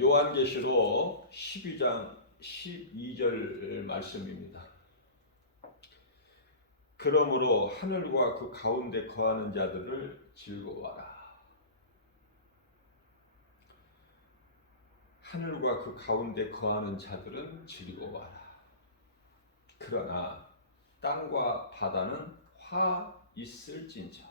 요한계시록 12장 12절 말씀입니다. 그러므로 하늘과 그 가운데 거하는 자들을 즐거워하라. 하늘과 그 가운데 거하는 자들은 즐거워하라. 그러나 땅과 바다는 화 있을진저.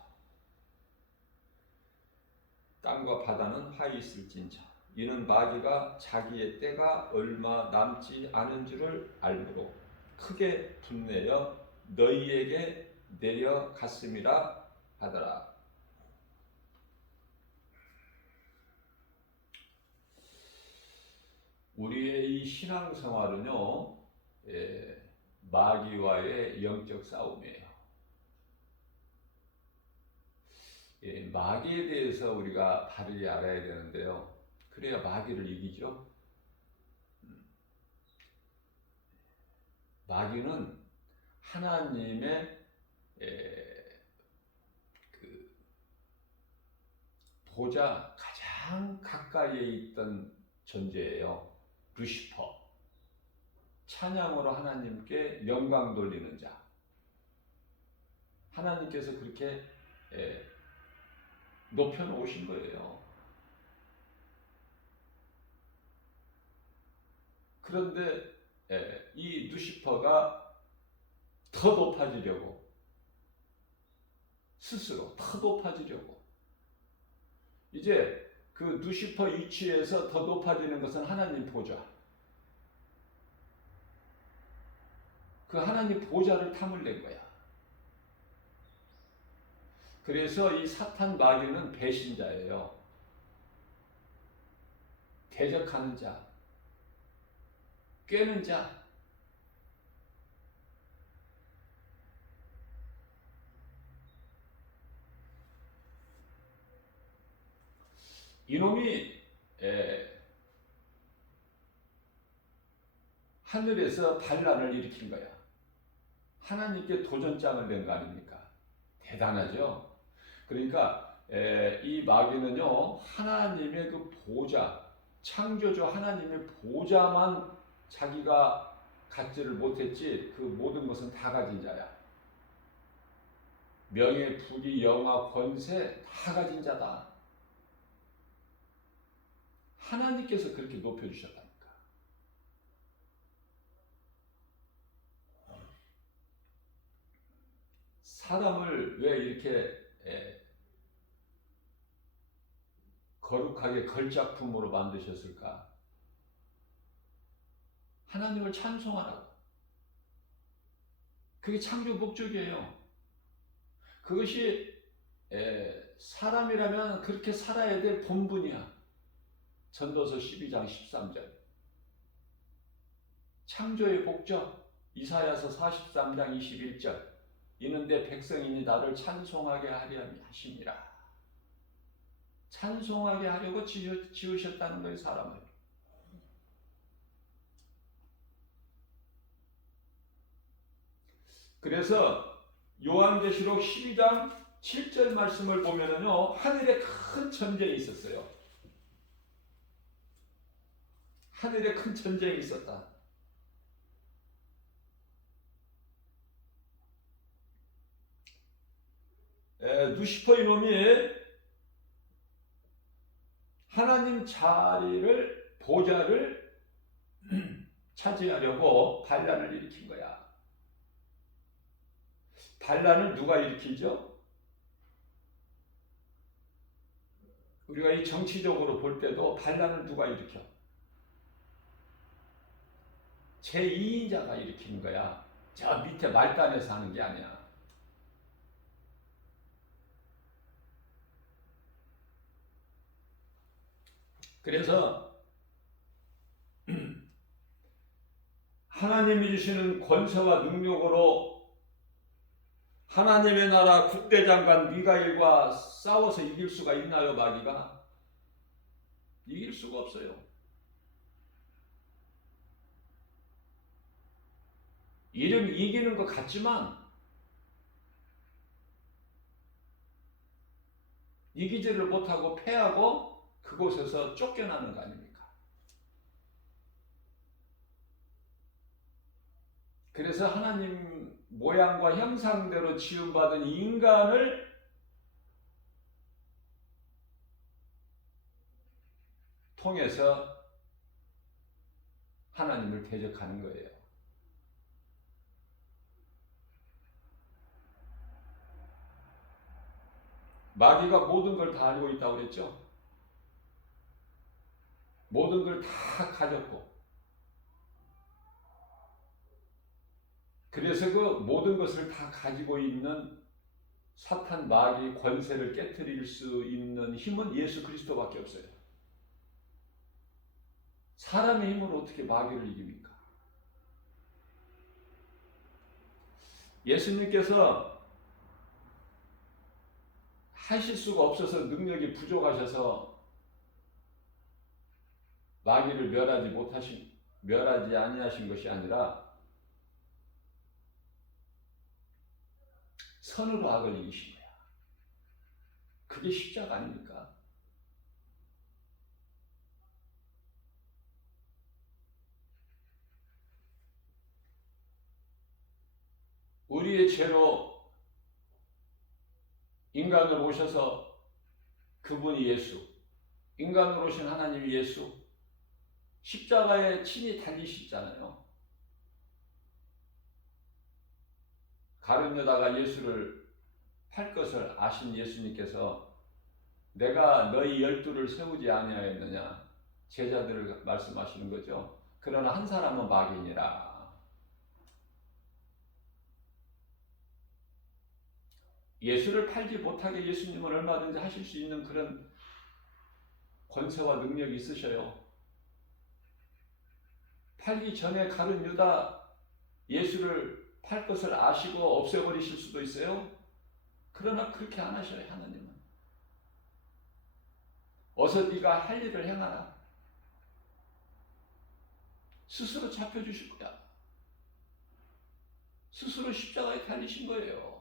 땅과 바다는 화 있을진저. 이는 마귀가 자기의 때가 얼마 남지 않은 줄을 알므로 크게 분내어 너희에게 내려갔음이라 하더라. 우리의 이 신앙생활은요, 마귀와의 영적 싸움이에요. 마귀에 대해서 우리가 바르게 알아야 되는데요. 그래야 마귀를 이기죠. 마귀는 하나님의 그 보좌 가장 가까이에 있던 존재예요. 루시퍼. 찬양으로 하나님께 영광 돌리는 자. 하나님께서 그렇게 높여놓으신 거예요. 그런데 이 루시퍼가 더 높아지려고, 스스로 더 높아지려고, 이제 그 루시퍼 위치에서 더 높아지는 것은 하나님 보좌, 그 하나님 보좌를 탐을 낸 거야. 그래서 이 사탄 마귀는 배신자예요. 대적하는 자, 꿰는 자. 이놈이 하늘에서 반란을 일으킨 거야. 하나님께 도전장을 낸 거 아닙니까? 대단하죠? 그러니까 이 마귀는요, 하나님의 그 보좌, 창조주 하나님의 보좌만 자기가 갖지를 못했지 그 모든 것은 다 가진 자야. 명예, 부귀, 영화, 권세 다 가진 자다. 하나님께서 그렇게 높여주셨다니까. 사람을 왜 이렇게 거룩하게 걸작품으로 만드셨을까? 하나님을 찬송하라고. 그게 창조 목적이에요. 그것이 사람이라면 그렇게 살아야 될 본분이야. 전도서 12장 13절. 창조의 목적, 이사야서 43장 21절. 이는데 백성이니 나를 찬송하게 하려 하심이라. 찬송하게 하려고 지으셨다는 거예요, 사람을. 그래서 요한계시록 12장 7절 말씀을 보면은요, 하늘에 큰 전쟁이 있었어요. 하늘에 큰 전쟁이 있었다. 루시퍼 이놈이 하나님 자리를, 보좌를 차지하려고 반란을 일으킨 거야. 반란을 누가 일으키죠? 우리가 이 정치적으로 볼 때도 반란을 누가 일으켜? 제2인자가 일으키는 거야. 저 밑에 말단에서 하는 게 아니야. 그래서 하나님이 주시는 권세와 능력으로 하나님의 나라 국대장관 미가엘과 싸워서 이길 수가 있나요, 마귀가? 이길 수가 없어요. 이름 이기는 것 같지만 이기지를 못하고 패하고 그곳에서 쫓겨나는 거 아닙니까? 그래서 하나님 모양과 형상대로 지음받은 인간을 통해서 하나님을 대적하는 거예요. 마귀가 모든 걸 다 알고 있다고 그랬죠? 모든 걸 다 가졌고, 그래서 그 모든 것을 다 가지고 있는 사탄 마귀 권세를 깨트릴 수 있는 힘은 예수 그리스도밖에 없어요. 사람의 힘으로 어떻게 마귀를 이깁니까? 예수님께서 하실 수가 없어서 능력이 부족하셔서 마귀를 멸하지 아니하신 것이 아니라 선으로 악을 이기신 거야. 그게 십자가 아닙니까? 우리의 죄로 인간으로 오셔서 그분이 예수, 인간으로 오신 하나님이 예수, 십자가에 친히 달리시잖아요. 가룟유다가 예수를 팔 것을 아신 예수님께서 내가 너희 12를 세우지 아니하였느냐, 제자들을 말씀하시는 거죠. 그러나 한 사람은 마귀니라. 예수를 팔지 못하게 예수님은 얼마든지 하실 수 있는 그런 권세와 능력이 있으셔요. 팔기 전에 가룟유다 예수를 팔 것을 아시고 없애버리실 수도 있어요. 그러나 그렇게 안 하셔요. 하나님은 어서 네가 할 일을 행하라. 스스로 잡혀주실 거야. 스스로 십자가에 달리신 거예요.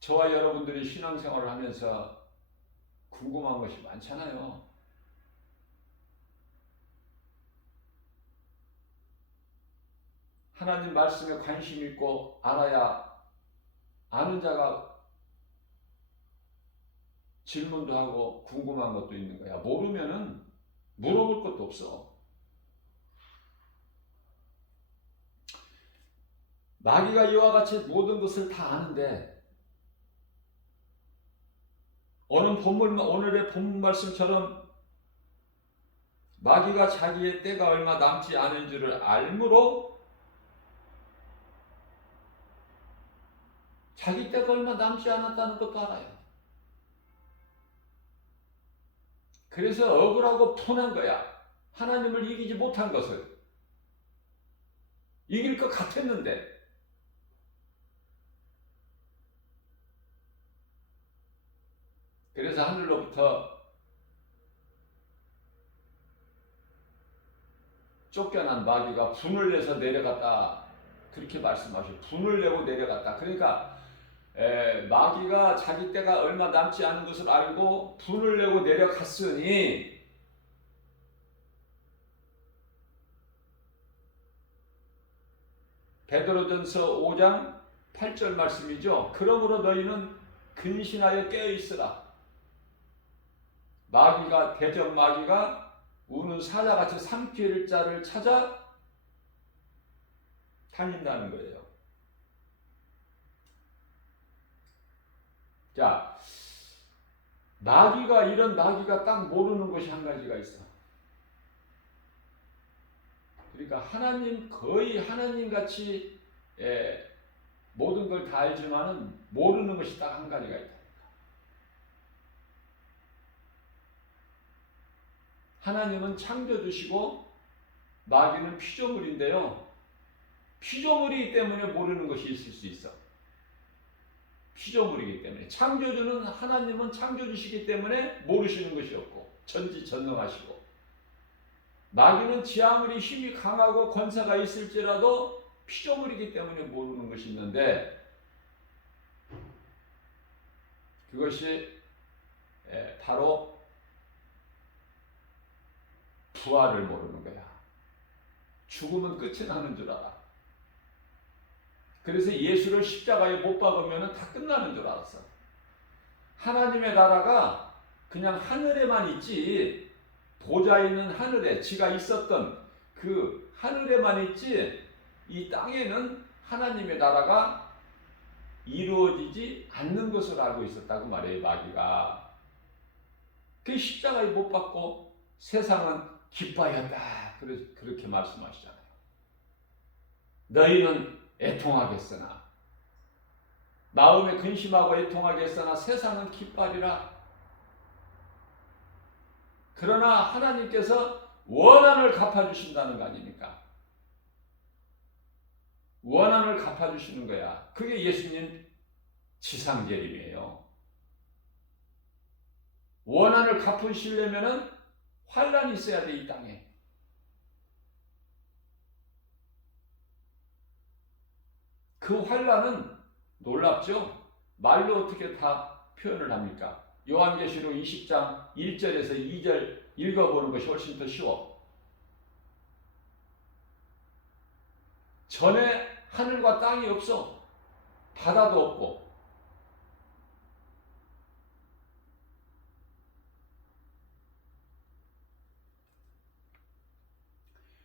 저와 여러분들이 신앙생활을 하면서 궁금한 것이 많잖아요. 하나님 말씀에 관심 있고 알아야 아는 자가 질문도 하고 궁금한 것도 있는 거야. 모르면은 물어볼 것도 없어. 마귀가 이와 같이 모든 것을 다 아는데 오늘의 본문 말씀처럼 마귀가 자기의 때가 얼마 남지 않은 줄을 알므로 자기 때가 얼마 남지 않았다는 것도 알아요. 그래서 억울하고 분한 거야. 하나님을 이기지 못한 것을. 이길 것 같았는데. 그래서 하늘로부터 쫓겨난 마귀가 분을 내서 내려갔다. 그렇게 말씀하셔요. 분을 내고 내려갔다. 그러니까 마귀가 자기 때가 얼마 남지 않은 것을 알고 분을 내고 내려갔으니 베드로전서 5장 8절 말씀이죠. 그러므로 너희는 근신하여 깨어있으라. 마귀가 대적 마귀가 우는 사자같이 삼킬 자를 찾아 다닌다는 거예요. 자, 이런 마귀가 딱 모르는 것이 한 가지가 있어. 그러니까 거의 하나님같이 모든 걸 다 알지만은 모르는 것이 딱 한 가지가 있다. 하나님은 창조주시고 마귀는 피조물인데요. 피조물이기 때문에 모르는 것이 있을 수 있어. 피조물이기 때문에. 창조주는 하나님은 창조주시기 때문에 모르시는 것이 없고 전지전능하시고, 마귀는 지 아무리 힘이 강하고 권세가 있을지라도 피조물이기 때문에 모르는 것이 있는데, 그것이 바로 부활을 모르는 거야. 죽으면 끝이 나는 줄 알아. 그래서 예수를 십자가에 못 박으면 다 끝나는 줄 알았어. 하나님의 나라가 그냥 하늘에만 있지, 보좌 있는 하늘에, 지가 있었던 그 하늘에만 있지, 이 땅에는 하나님의 나라가 이루어지지 않는 것을 알고 있었다고 말해요, 마귀가. 그 십자가에 못 박고 세상은 기뻐하였다. 그렇게 말씀하시잖아요. 너희는 애통하겠으나, 마음에 근심하고 애통하겠으나 세상은 기뻐하리라. 그러나 하나님께서 원한을 갚아주신다는 거 아닙니까? 원한을 갚아주시는 거야. 그게 예수님 지상재림이에요. 원한을 갚으시려면은 환란이 있어야 돼, 이 땅에. 그 환란은 놀랍죠? 말로 어떻게 다 표현을 합니까? 요한계시록 20장 1절에서 2절 읽어보는 것이 훨씬 더 쉬워. 전에 하늘과 땅이 없어. 바다도 없고.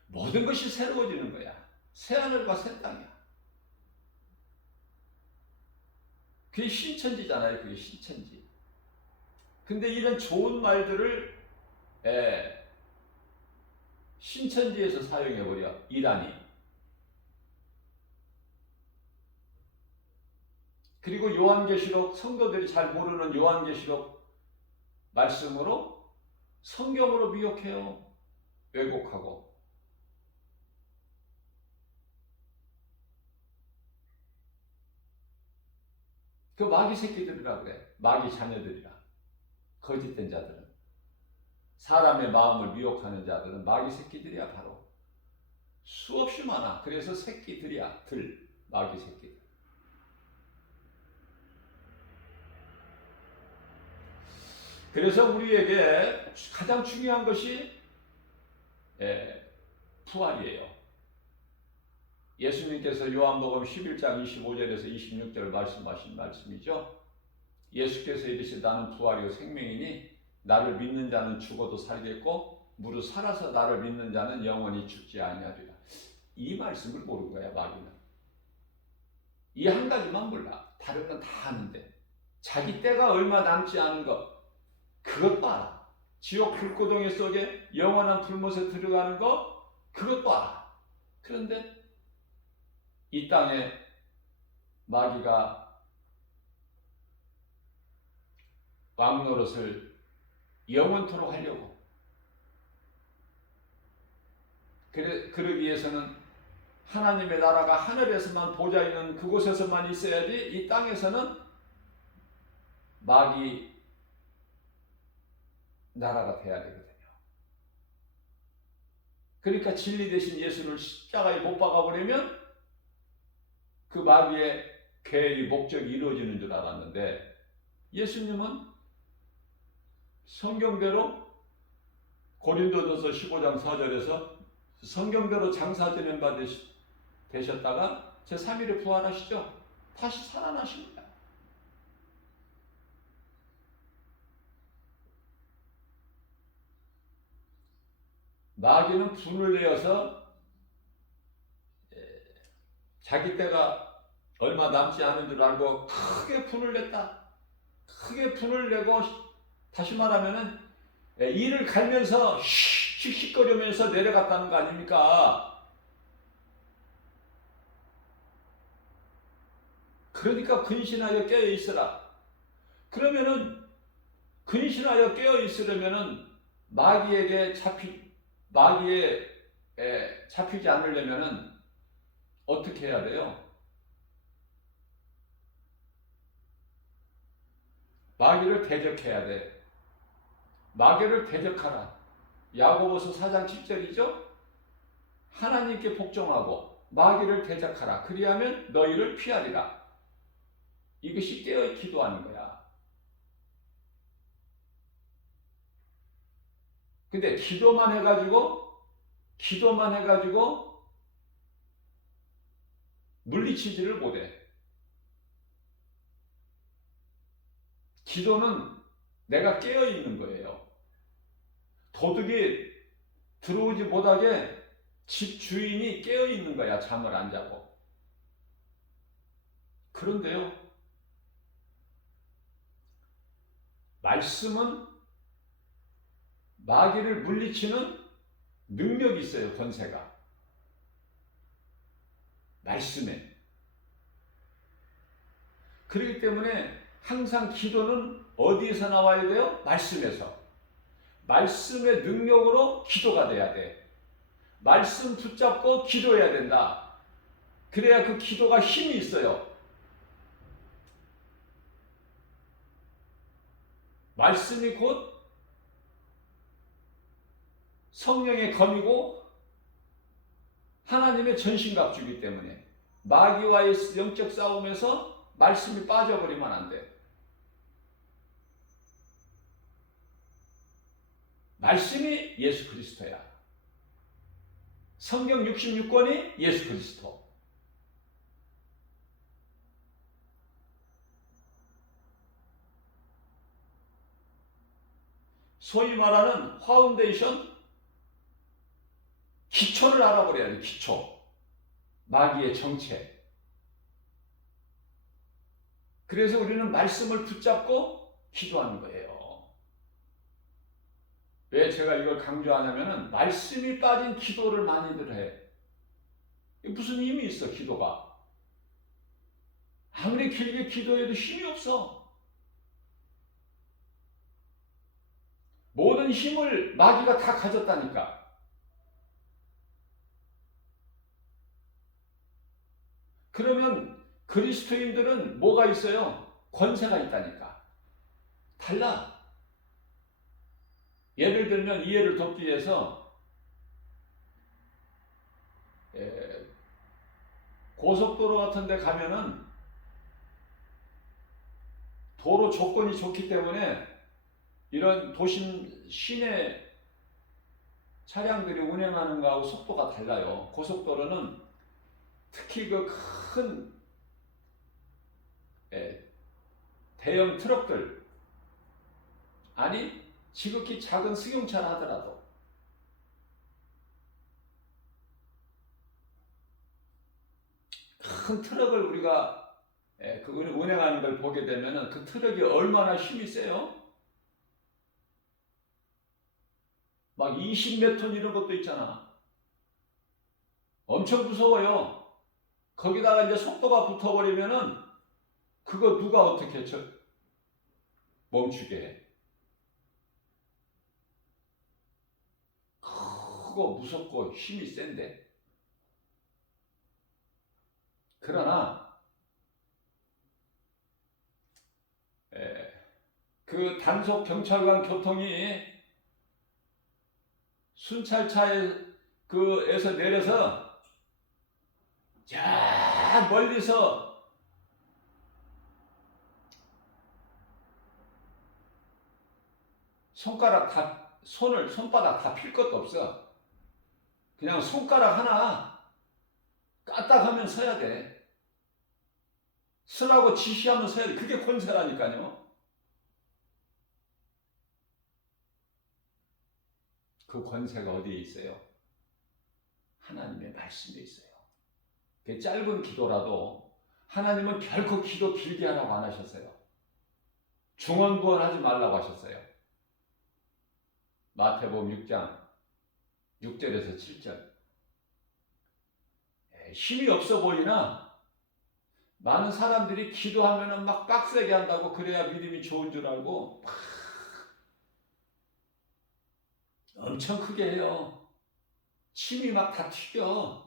모든 것이 새로워지는 거야. 새 하늘과 새 땅이야. 그게 신천지잖아요. 그게 신천지. 근데 이런 좋은 말들을 신천지에서 사용해버려. 이단이. 그리고 요한계시록, 성도들이 잘 모르는 요한계시록 말씀으로 성경으로 미혹해요. 왜곡하고. 그 마귀 새끼들이라 그래. 마귀 자녀들이라. 거짓된 자들은. 사람의 마음을 미혹하는 자들은 마귀 새끼들이야, 바로. 수없이 많아. 그래서 새끼들이야. 마귀 새끼들. 그래서 우리에게 가장 중요한 것이 부활이에요. 예수님께서 요한복음 11장 25절에서 26절 말씀하신 말씀이죠. 예수께서 이르시되 나는 부활이요 생명이니 나를 믿는 자는 죽어도 살겠고 무릇 살아서 나를 믿는 자는 영원히 죽지 아니하리라. 이 말씀을 모르는 거야, 마귀는. 이 한 가지만 몰라. 다른 건 다 아는데. 자기 때가 얼마 남지 않은 것, 그것도 알아. 지옥 불구덩이 속에 영원한 불못에 들어가는 거, 그것도 알아. 그런데 이 땅에 마귀가 왕노릇을 영원토록 하려고. 그러기 위해서는 하나님의 나라가 하늘에서만 보좌 있는 그곳에서만 있어야지, 이 땅에서는 마귀 나라가 돼야 되거든요. 그러니까 진리 대신 예수를 십자가에 못 박아버리면 그 마귀의 계획이 목적이 이루어지는 줄 알았는데, 예수님은 성경대로 고린도전서 15장 4절에서 성경대로 장사 지낸 바 되셨다가 제3일에 부활하시죠. 다시 살아나십니다. 마귀는 분을 내어서 자기 때가 얼마 남지 않은 줄 알고 크게 분을 냈다. 크게 분을 내고, 다시 말하면은 이를 갈면서 씩씩거리면서 내려갔다는 거 아닙니까? 그러니까 근신하여 깨어 있으라. 그러면은 근신하여 깨어 있으려면은 마귀에 잡히지 않으려면은 어떻게 해야 돼요? 마귀를 대적해야 돼. 마귀를 대적하라. 야고보서 4장 10절이죠? 하나님께 복종하고 마귀를 대적하라. 그리하면 너희를 피하리라. 이것이 깨어 기도하는 거야. 근데 기도만 해가지고 물리치지를 못해. 기도는 내가 깨어 있는 거예요. 도둑이 들어오지 못하게 집 주인이 깨어 있는 거야, 잠을 안 자고. 그런데요, 말씀은 마귀를 물리치는 능력이 있어요, 권세가. 말씀에. 그렇기 때문에 항상 기도는 어디에서 나와야 돼요? 말씀에서. 말씀의 능력으로 기도가 돼야 돼. 말씀 붙잡고 기도해야 된다. 그래야 그 기도가 힘이 있어요. 말씀이 곧 성령의 검이고 하나님의 전신갑주이기 때문에 마귀와의 영적 싸움에서 말씀이 빠져버리면 안 돼. 말씀이 예수 그리스도야. 성경 66권이 예수 그리스도. 소위 말하는 파운데이션, 기초를 알아버려야 돼. 기초. 마귀의 정체. 그래서 우리는 말씀을 붙잡고 기도하는 거예요. 왜 제가 이걸 강조하냐면은 말씀이 빠진 기도를 많이들 해. 무슨 힘이 있어, 기도가. 아무리 길게 기도해도 힘이 없어. 모든 힘을 마귀가 다 가졌다니까. 그러면 그리스도인들은 뭐가 있어요? 권세가 있다니까. 달라. 예를 들면 이해를 돕기 위해서 고속도로 같은 데 가면은 도로 조건이 좋기 때문에 이런 도심 시내 차량들이 운행하는 거하고 속도가 달라요. 고속도로는 특히 그 큰 대형 트럭들, 아니 지극히 작은 승용차를 하더라도 큰 트럭을 우리가 그 운행하는 걸 보게 되면은 그 트럭이 얼마나 힘이 세요? 막 20몇 톤 이런 것도 있잖아. 엄청 무서워요. 거기다가 이제 속도가 붙어버리면은 그거 누가 어떻게 멈추게 해? 크고 무섭고 힘이 센데. 그러나 그 단속 경찰관 교통이 순찰차에서 내려서 저 멀리서 손바닥 다 필 것도 없어. 그냥 손가락 하나 까딱하면 서야 돼. 서라고 지시하면 서야 돼. 그게 권세라니까요. 그 권세가 어디에 있어요? 하나님의 말씀에 있어요. 그 짧은 기도라도 하나님은 결코 기도 길게 하라고 안 하셨어요. 중언부언하지 말라고 하셨어요. 마태복음 6장 6절에서 7절. 힘이 없어 보이나 많은 사람들이 기도하면은 막 빡세게 한다고 그래야 믿음이 좋은 줄 알고 막 엄청 크게 해요. 침이 막 다 튀겨.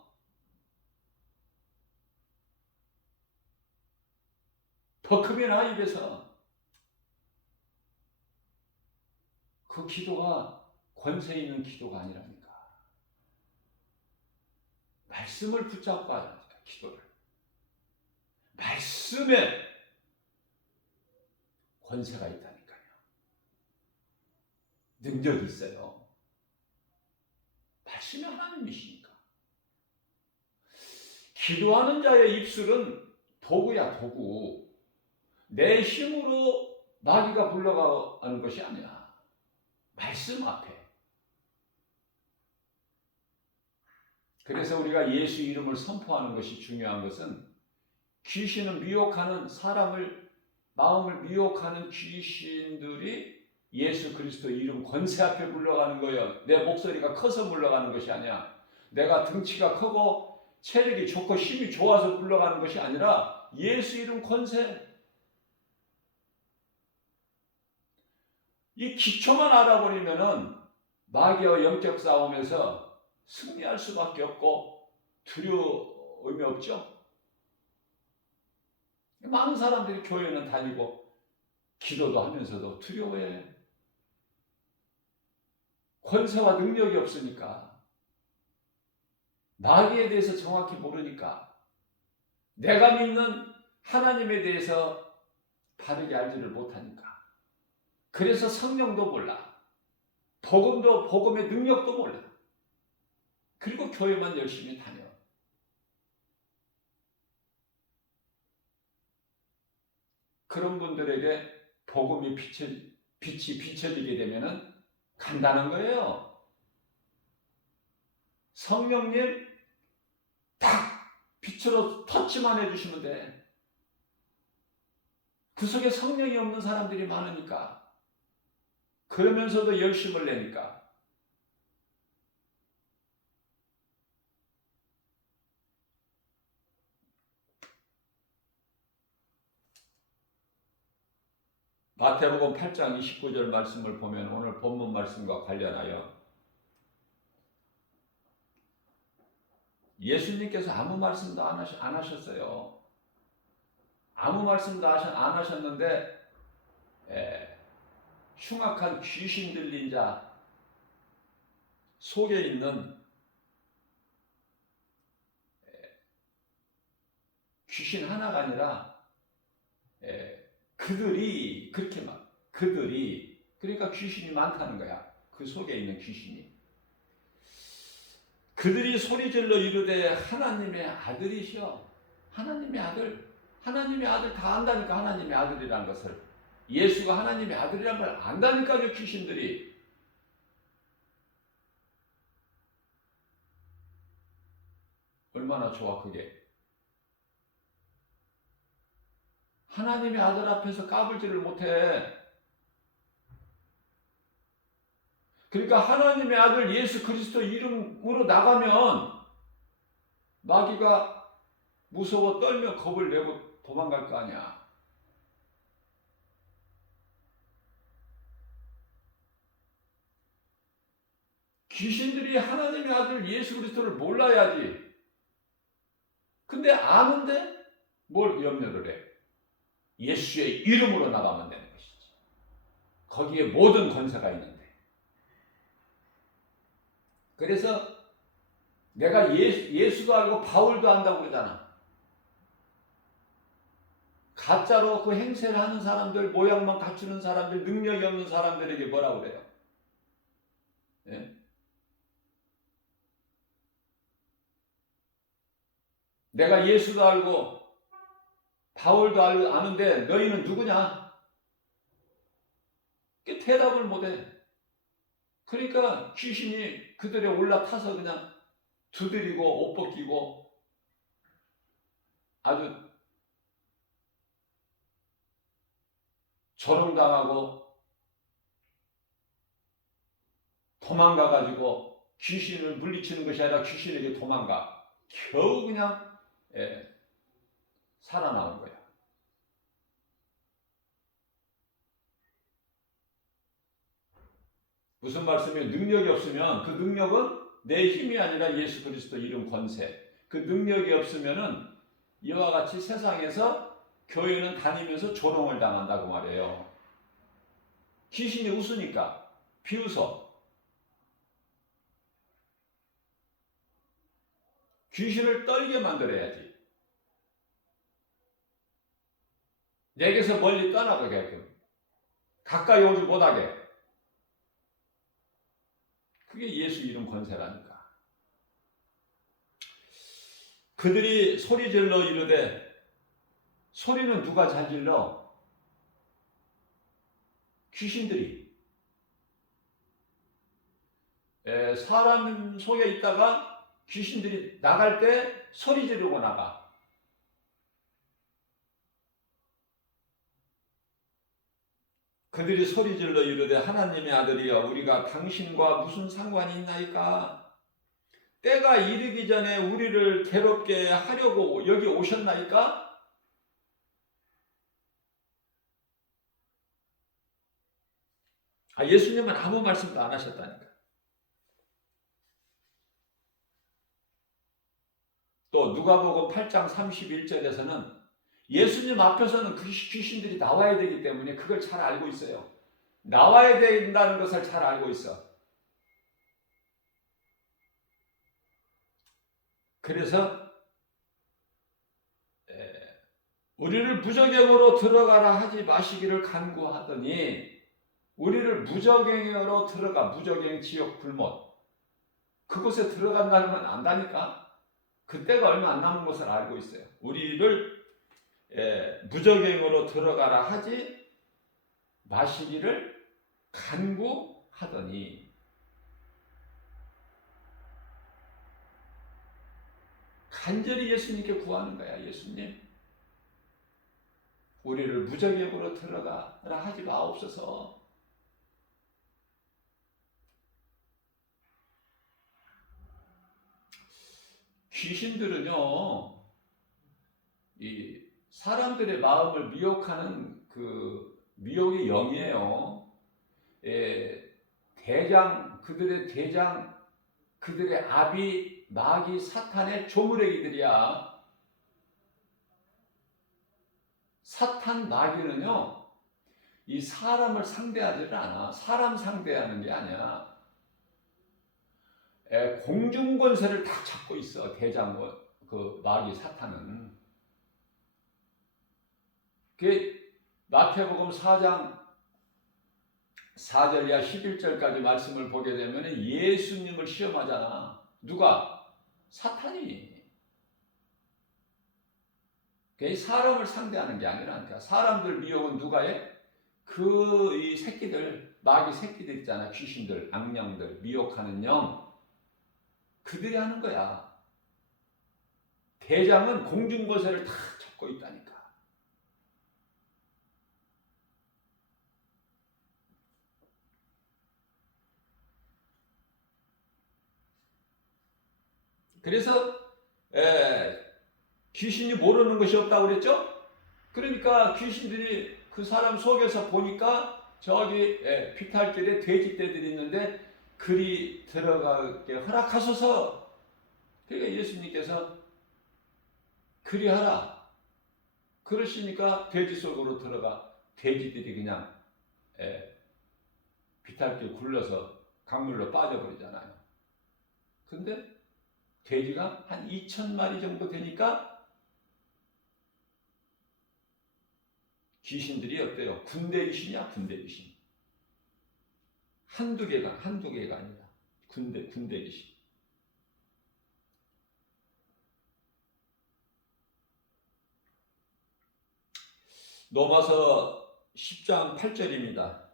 버금이 나 입에서. 그 기도가 권세 있는 기도가 아니랍니까? 말씀을 붙잡고 하라니까, 기도를. 말씀에 권세가 있다니까요. 능력이 있어요. 말씀이 하나님이시니까. 기도하는 자의 입술은 도구야, 도구. 내 힘으로 마귀가 물러가는 것이 아니야. 말씀 앞에. 그래서 우리가 예수 이름을 선포하는 것이 중요한 것은 귀신은 미혹하는 사람을 마음을 미혹하는 귀신들이 예수 그리스도 이름 권세 앞에 물러가는 거예요. 내 목소리가 커서 물러가는 것이 아니야. 내가 등치가 크고 체력이 좋고 힘이 좋아서 물러가는 것이 아니라 예수 이름 권세. 이 기초만 알아버리면은 마귀와 영적 싸움에서 승리할 수밖에 없고 두려움이 없죠. 많은 사람들이 교회는 다니고 기도도 하면서도 두려워해. 권세와 능력이 없으니까. 마귀에 대해서 정확히 모르니까. 내가 믿는 하나님에 대해서 바르게 알지를 못하니까. 그래서 성령도 몰라. 복음의 능력도 몰라. 그리고 교회만 열심히 다녀. 그런 분들에게 복음이 빛이 비춰지게 되면은 간단한 거예요. 성령님 딱 빛으로 터치만 해주시면 돼. 그 속에 성령이 없는 사람들이 많으니까. 그러면서도 열심을 내니까. 마태복음 8장 29절 말씀을 보면 오늘 본문 말씀과 관련하여 예수님께서 아무 말씀도 안 하셨어요. 아무 말씀도 안 하셨는데 흉악한 귀신 들린 자 속에 있는 귀신 하나가 아니라 그들이 그러니까 귀신이 많다는 거야. 그 속에 있는 귀신이. 그들이 소리질러 이르되 하나님의 아들이시여. 하나님의 아들 다 안다니까. 하나님의 아들이라는 것을. 예수가 하나님의 아들이라는 걸 안다니까요. 귀신들이. 얼마나 좋아 그게. 하나님의 아들 앞에서 까불지를 못해. 그러니까 하나님의 아들 예수 그리스도 이름으로 나가면 마귀가 무서워 떨며 겁을 내고 도망갈 거 아니야. 귀신들이 하나님의 아들 예수 그리스도를 몰라야지. 근데 아는데 뭘 염려를 해? 예수의 이름으로 나가면 되는 것이지. 거기에 모든 권세가 있는데. 그래서 내가 예수도 알고 바울도 안다고 그러잖아. 가짜로 그 행세를 하는 사람들, 모양만 갖추는 사람들, 능력이 없는 사람들에게 뭐라고 그래요? 네? 내가 예수도 알고 바울도 아는데 너희는 누구냐? 대답을 못해. 그러니까 귀신이 그들에 올라타서 그냥 두드리고 옷 벗기고 아주 조롱당하고 도망가가지고 귀신을 물리치는 것이 아니라 귀신에게 도망가. 겨우 그냥 살아나온 거야. 무슨 말씀이에요? 능력이 없으면 그 능력은 내 힘이 아니라 예수 그리스도 이름 권세. 그 능력이 없으면은 이와 같이 세상에서 교회는 다니면서 조롱을 당한다고 말해요. 귀신이 웃으니까 비웃어. 귀신을 떨게 만들어야지. 내게서 멀리 떠나가게끔. 가까이 오지 못하게. 그게 예수 이름 권세라니까. 그들이 소리질러 이르되, 소리는 누가 잘 질러? 귀신들이. 사람 속에 있다가 귀신들이 나갈 때 소리 지르고 나가. 그들이 소리질러 이르되, 하나님의 아들이여, 우리가 당신과 무슨 상관이 있나이까? 때가 이르기 전에 우리를 괴롭게 하려고 여기 오셨나이까? 예수님은 아무 말씀도 안 하셨다니까. 또 누가복음 8장 31절에서는 예수님 앞에서는 그 귀신들이 나와야 되기 때문에 그걸 잘 알고 있어요. 나와야 된다는 것을 잘 알고 있어. 그래서 우리를 무저갱으로 들어가라 하지 마시기를 간구하더니, 우리를 무저갱으로 들어가, 무저갱 지옥 불못, 그곳에 들어간다는 건 안다니까. 그때가 얼마 안 남은 것을 알고 있어요. 우리를 무저갱으로 들어가라 하지 마시기를 간구하더니, 간절히 예수님께 구하는 거야. 예수님, 우리를 무저갱으로 들어가라 하지 마옵소서. 귀신들은요, 이 사람들의 마음을 미혹하는 그 미혹의 영이에요. 그들의 대장, 그들의 아비, 마귀, 사탄의 조무래기들이야. 사탄, 마귀는요, 이 사람을 상대하지를 않아. 사람 상대하는 게 아니야. 공중권세를 다 잡고 있어. 대장, 그 마귀, 사탄은. 그 마태복음 4장 4절 이하 11절까지 말씀을 보게 되면 예수님을 시험하잖아. 누가? 사탄이. 사람을 상대하는 게 아니라니까. 사람들 미혹은 누가 해? 이 새끼들, 마귀 새끼들 있잖아. 귀신들, 악령들, 미혹하는 영. 그들이 하는 거야. 대장은 공중권세를 다 잡고 있다니까. 그래서 귀신이 모르는 것이 없다고 그랬죠? 그러니까 귀신들이 그 사람 속에서 보니까 저기 비탈길에 돼지떼들이 있는데 그리 들어가게 허락하소서. 그러니까 예수님께서 그리 하라. 그러시니까 돼지 속으로 들어가 돼지들이 그냥 비탈길 굴러서 강물로 빠져버리잖아요. 근데 돼지가 한 2,000마리 정도 되니까 귀신들이 어때요? 군대 귀신이야, 군대 귀신. 한두 개가 아니라 군대 귀신. 로마서 10장 8절입니다.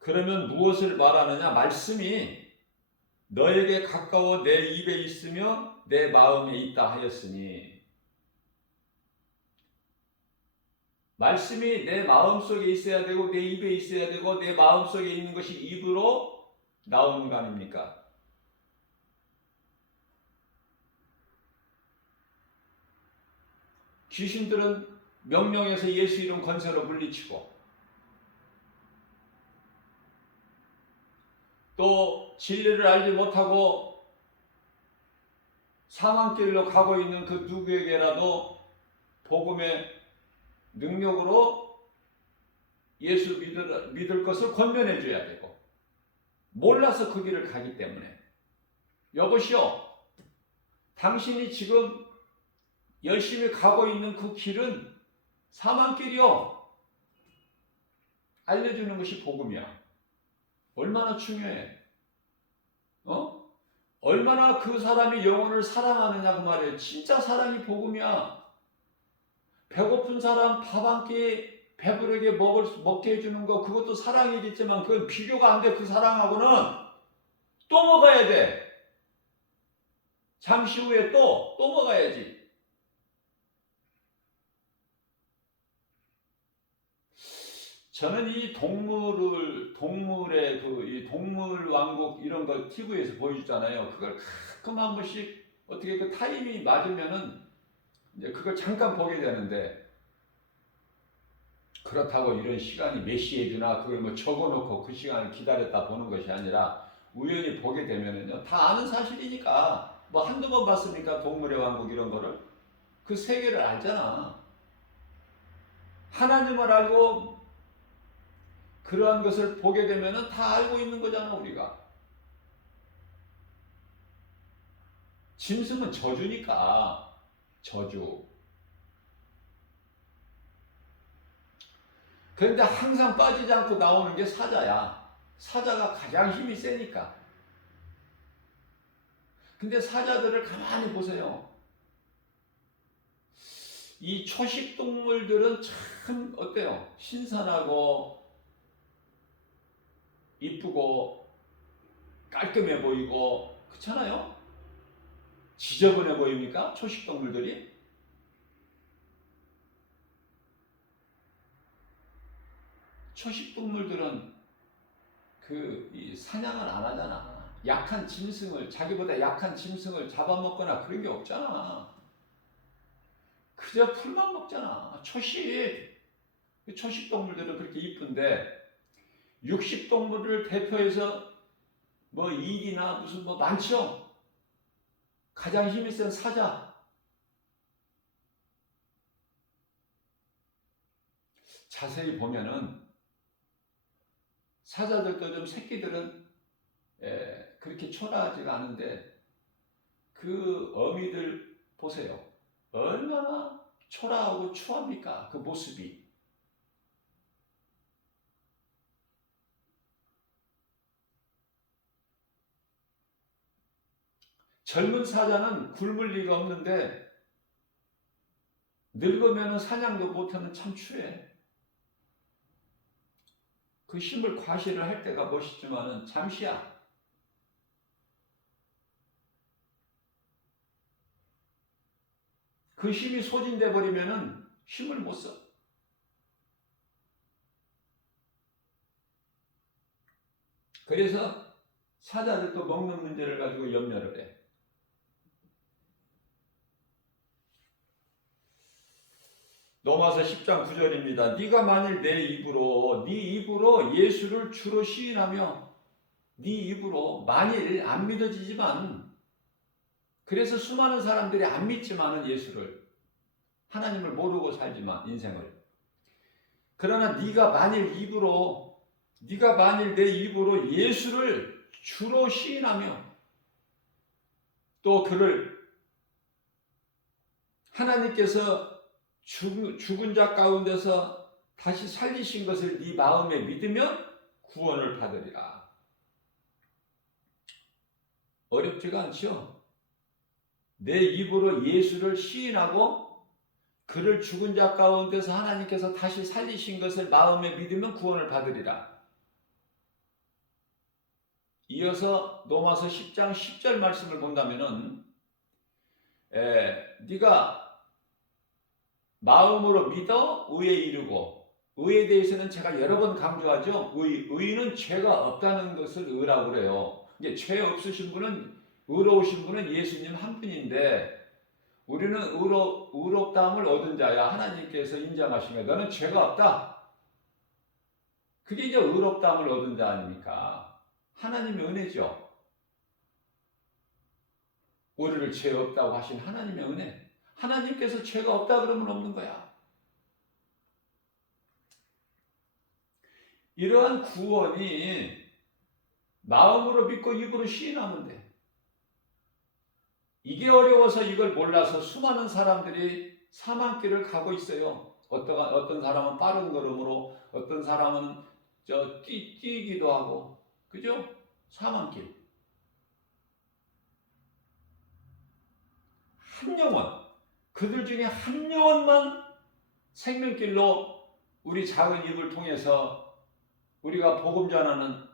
그러면 무엇을 말하느냐? 말씀이 너에게 가까워 내 입에 있으며 내 마음에 있다 하였으니, 말씀이 내 마음속에 있어야 되고 내 입에 있어야 되고 내 마음속에 있는 것이 입으로 나오는 거 아닙니까? 귀신들은 명령해서 예수 이름 건세로 물리치고, 또 진리를 알지 못하고 사망길로 가고 있는 그 누구에게라도 복음의 능력으로 예수 믿을 것을 권면해 줘야 되고, 몰라서 그 길을 가기 때문에, 여보시오, 당신이 지금 열심히 가고 있는 그 길은 사망길이요. 알려주는 것이 복음이야. 얼마나 중요해. 얼마나 그 사람이 영혼을 사랑하느냐 그 말이에요. 진짜 사랑이 복음이야. 배고픈 사람 밥 한 끼 배부르게 먹게 해주는 거 그것도 사랑이겠지만 그건 비교가 안 돼. 그 사랑하고는 또 먹어야 돼. 잠시 후에 또 먹어야지. 저는 이 동물의 이 동물 왕국 이런 거 TV에서 보여주잖아요. 그걸 가끔 한 번씩 어떻게 그 타임이 맞으면은 이제 그걸 잠깐 보게 되는데, 그렇다고 이런 시간이 몇 시에 주나 그걸 뭐 적어놓고 그 시간을 기다렸다 보는 것이 아니라 우연히 보게 되면은요, 다 아는 사실이니까 뭐 한두 번 봤으니까 동물의 왕국 이런 거를 그 세계를 알잖아. 하나님을 알고 그러한 것을 보게 되면은 다 알고 있는 거잖아 우리가. 짐승은 저주니까 저주. 그런데 항상 빠지지 않고 나오는 게 사자야. 사자가 가장 힘이 세니까. 근데 사자들을 가만히 보세요. 이 초식 동물들은 참 어때요? 신선하고 이쁘고 깔끔해 보이고 그렇잖아요? 지저분해 보입니까? 초식 동물들이? 초식 동물들은 이 사냥을 안 하잖아. 약한 짐승을, 자기보다 약한 짐승을 잡아먹거나 그런 게 없잖아. 그저 풀만 먹잖아. 초식 동물들은 그렇게 이쁜데, 육식 동물을 대표해서 뭐 일이나 무슨 뭐 많죠? 가장 힘이 센 사자. 자세히 보면은 사자들도 좀 새끼들은 그렇게 초라하지가 않은데 그 어미들 보세요. 얼마나 초라하고 추합니까? 그 모습이. 젊은 사자는 굶을 리가 없는데 늙으면 사냥도 못하는 참 추해. 그 힘을 과시를 할 때가 멋있지만은 잠시야. 그 힘이 소진돼 버리면은 힘을 못 써. 그래서 사자들도 먹는 문제를 가지고 염려를 해. 로마서 10장 9절입니다. 네가 만일 네 입으로 예수를 주로 시인하며 네 입으로 만일 안 믿어지지만, 그래서 수많은 사람들이 안 믿지만은 예수를, 하나님을 모르고 살지만 인생을. 그러나 네가 만일 내 입으로 예수를 주로 시인하며 또 그를 하나님께서 죽은 자 가운데서 다시 살리신 것을 네 마음에 믿으면 구원을 받으리라. 어렵지가 않죠? 내 입으로 예수를 시인하고 그를 죽은 자 가운데서 하나님께서 다시 살리신 것을 마음에 믿으면 구원을 받으리라. 이어서 로마서 10장 10절 말씀을 본다면은 네가 마음으로 믿어 의에 이르고, 의에 대해서는 제가 여러 번 강조하죠. 의는 죄가 없다는 것을 의라고 그래요. 이게 죄 없으신 분은, 의로우신 분은 예수님 한 분인데, 우리는 의롭다함을 얻은 자야. 하나님께서 인정하시면 너는 죄가 없다. 그게 이제 의롭다함을 얻은 자 아닙니까? 하나님의 은혜죠. 우리를 죄 없다고 하신 하나님의 은혜. 하나님께서 죄가 없다 그러면 없는 거야. 이러한 구원이 마음으로 믿고 입으로 시인하면 돼. 이게 어려워서 이걸 몰라서 수많은 사람들이 사망길을 가고 있어요. 어떤 사람은 빠른 걸음으로, 어떤 사람은 뛰기도 하고, 그죠? 사망길. 한 영혼, 그들 중에 한 영혼만 생명길로 우리 작은 입을 통해서 우리가 복음 전하는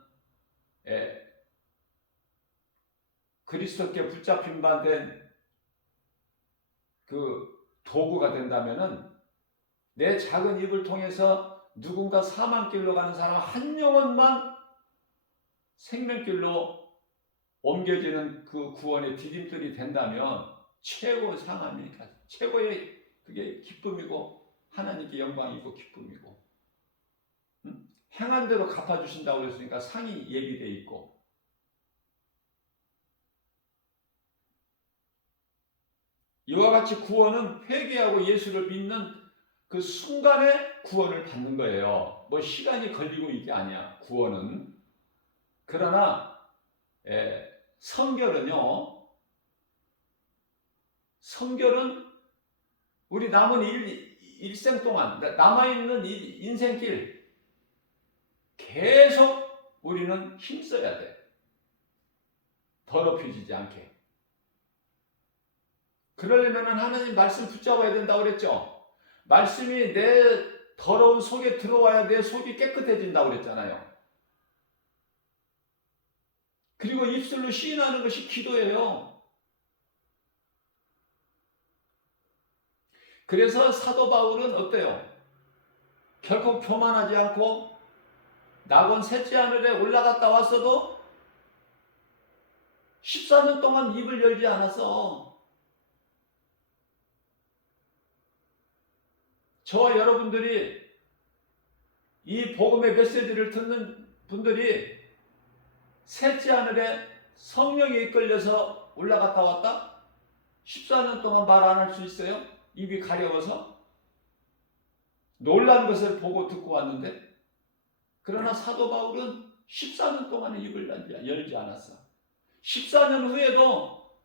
그리스도께 붙잡힌 바 된 그 도구가 된다면은 내 작은 입을 통해서 누군가 사망길로 가는 사람 한 영혼만 생명길로 옮겨지는 그 구원의 디딤돌이 된다면 최고의 상함이니까 최고의 그게 기쁨이고 하나님께 영광이고 기쁨이고 행한 대로 갚아주신다고 그랬으니까 상이 예비되어 있고 이와 같이 구원은 회개하고 예수를 믿는 그 순간에 구원을 받는 거예요. 뭐 시간이 걸리고 이게 아니야. 구원은. 그러나 성결은요. 성결은 우리 남은 일생 동안 남아있는 인생길 계속 우리는 힘써야 돼. 더럽혀지지 않게. 그러려면 하나님 말씀 붙잡아야 된다고 그랬죠. 말씀이 내 더러운 속에 들어와야 내 속이 깨끗해진다고 그랬잖아요. 그리고 입술로 시인하는 것이 기도예요. 그래서 사도 바울은 어때요? 결코 교만하지 않고 낙원 셋째 하늘에 올라갔다 왔어도 14년 동안 입을 열지 않았어. 저와 여러분들이 이 복음의 메시지를 듣는 분들이 셋째 하늘에 성령에 이끌려서 올라갔다 왔다? 14년 동안 말 안 할 수 있어요? 입이 가려워서? 놀란 것을 보고 듣고 왔는데 그러나 사도 바울은 14년 동안은 입을 열지 않았어. 14년 후에도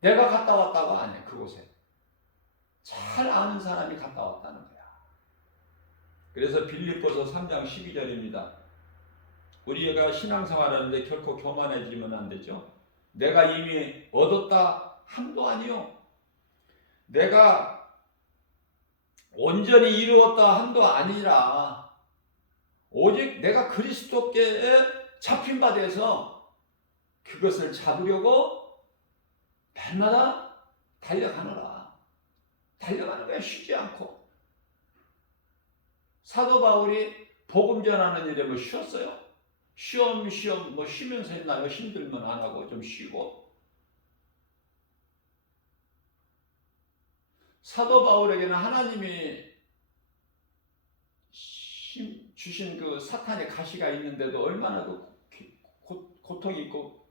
내가 갔다 왔다고 안 해. 그곳에. 잘 아는 사람이 갔다 왔다는 거야. 그래서 빌립보서 3장 12절입니다. 우리가 신앙생활하는데 결코 교만해지면 안 되죠. 내가 이미 얻었다 함도 아니요. 내가 온전히 이루었다 함도 아니라 오직 내가 그리스도께 잡힌 바 돼서 그것을 잡으려고 날마다 달려가노라. 달려가는 거야. 쉬지 않고. 사도 바울이 복음 전하는 일에 뭐 쉬었어요? 시험 뭐 쉬면서 했나요? 힘들면 안 하고 좀 쉬고. 사도 바울에게는 하나님이 주신 그 사탄의 가시가 있는데도 얼마나 고통이 있고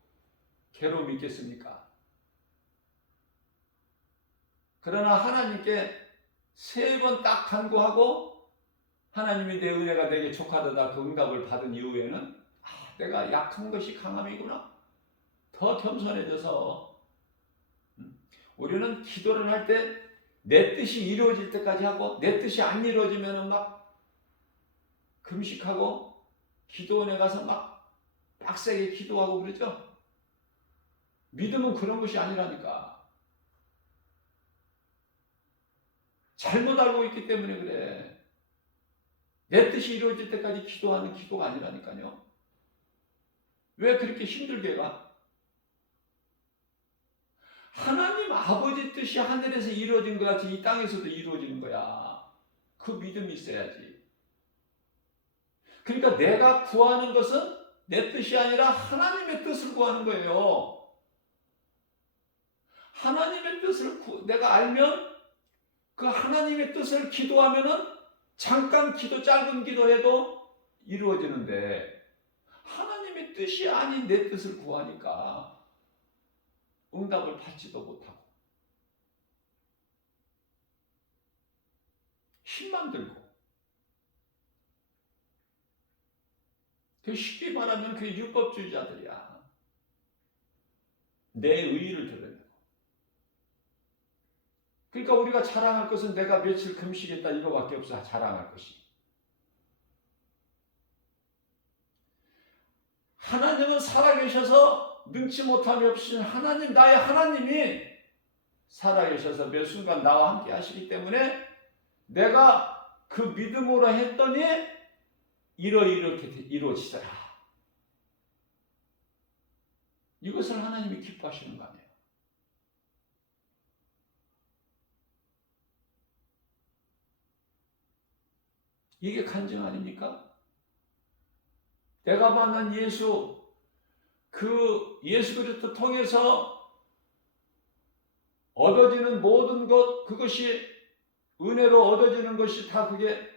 괴로움이 있겠습니까? 그러나 하나님께 3번 딱 간구하고 하나님이 내 은혜가 내게 족하도다 그 응답을 받은 이후에는 내가 약한 것이 강함이구나. 더 겸손해져서 우리는 기도를 할 때 내 뜻이 이루어질 때까지 하고 내 뜻이 안 이루어지면 막 금식하고 기도원에 가서 막 빡세게 기도하고 그러죠. 믿음은 그런 것이 아니라니까. 잘못 알고 있기 때문에 그래. 내 뜻이 이루어질 때까지 기도하는 기도가 아니라니까요. 왜 그렇게 힘들게 가? 하나님 아버지 뜻이 하늘에서 이루어진 것 같이 이 땅에서도 이루어지는 거야. 그 믿음이 있어야지. 그러니까 내가 구하는 것은 내 뜻이 아니라 하나님의 뜻을 구하는 거예요. 하나님의 뜻을 내가 알면 그 하나님의 뜻을 기도하면은 잠깐 짧은 기도해도 이루어지는데 하나님의 뜻이 아닌 내 뜻을 구하니까 응답을 받지도 못하고 힘만 들고 쉽게 말하면 그게 율법주의자들이야. 내 의의를 드러내고. 그러니까 우리가 자랑할 것은 내가 며칠 금식했다 이거밖에 없어. 자랑할 것이. 하나님은 살아계셔서 능치 못함이 없으신 하나님, 나의 하나님이 살아계셔서 매 순간 나와 함께 하시기 때문에 내가 그 믿음으로 했더니 이렇게 이루어지더라. 이것을 하나님이 기뻐하시는 거 아니에요. 이게 간증 아닙니까? 내가 만난 예수, 그 예수 그리스도 통해서 얻어지는 모든 것, 그것이 은혜로 얻어지는 것이 다 그게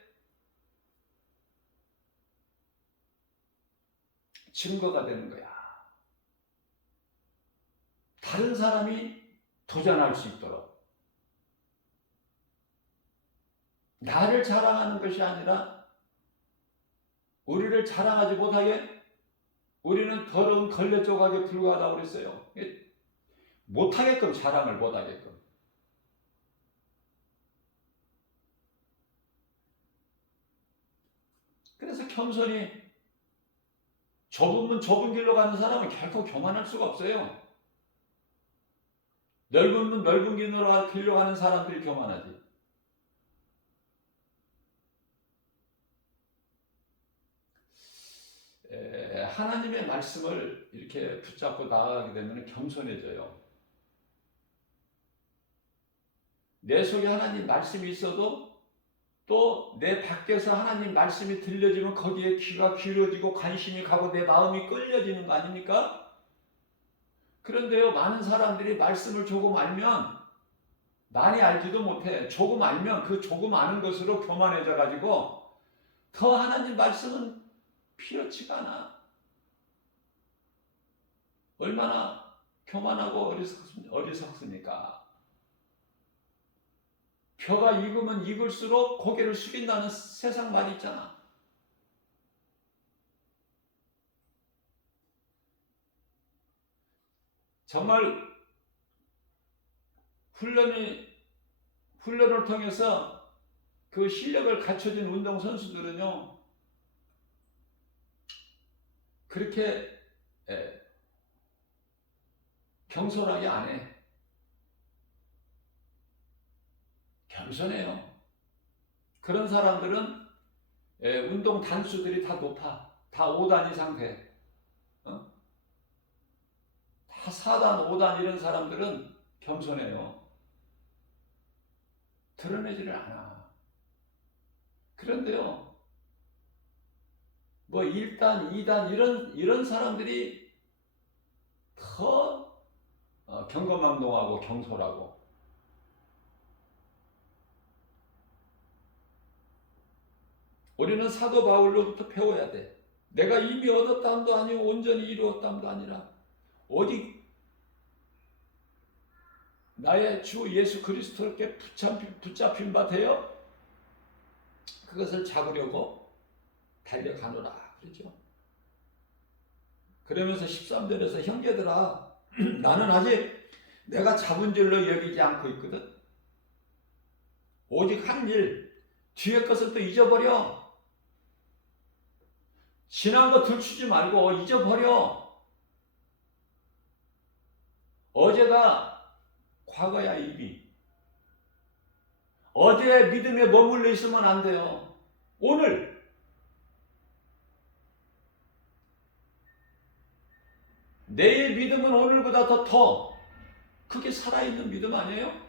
증거가 되는 거야. 다른 사람이 도전할 수 있도록. 나를 자랑하는 것이 아니라 우리를 자랑하지 못하게, 우리는 더러운 걸레 조각에 불과하다고 그랬어요. 못하게끔, 자랑을 못하게끔. 그래서 겸손히, 좁은 문 좁은 길로 가는 사람은 결코 교만할 수가 없어요. 넓은 문 넓은 길로 가는 사람들이 교만하지. 하나님의 말씀을 이렇게 붙잡고 나아가게 되면 겸손해져요. 내 속에 하나님 말씀이 있어도 또 내 밖에서 하나님 말씀이 들려지면 거기에 귀가 기울어지고 관심이 가고 내 마음이 끌려지는 거 아닙니까? 그런데요, 많은 사람들이 말씀을 조금 알면, 많이 알지도 못해, 조금 알면 그 조금 아는 것으로 교만해져 가지고 더 하나님 말씀은 필요치가 않아. 얼마나 교만하고 어리석습니까? 벼가 익으면 익을수록 고개를 숙인다는 세상 말이 있잖아. 정말 훈련을 통해서 그 실력을 갖춰진 운동선수들은요, 그렇게 경솔하게 안 해. 겸손해요. 그런 사람들은 운동 단수들이 다 높아. 다 5단 이상 돼. 다 4단, 5단 이런 사람들은 겸손해요. 드러내지를 않아. 그런데요, 뭐 1단, 2단 이런 사람들이 더 경거망동하고 경솔하고. 우리는 사도 바울로부터 배워야 돼. 내가 이미 얻었다함도 아니고 온전히 이루었다함도 아니라 오직 나의 주 예수 그리스도께 붙잡힌 바 되어 그것을 잡으려고 달려가노라. 그렇죠? 그러면서 13절에서 형제들아, 나는 아직 내가 잡은 줄로 여기지 않고 있거든. 오직 한 일, 뒤의 것을 또 잊어버려. 지난 거 들추지 말고 잊어버려. 어제가 과거야, 이미. 어제의 믿음에 머물러 있으면 안 돼요. 오늘 내일 믿음은 오늘보다 더 그게 살아있는 믿음 아니에요?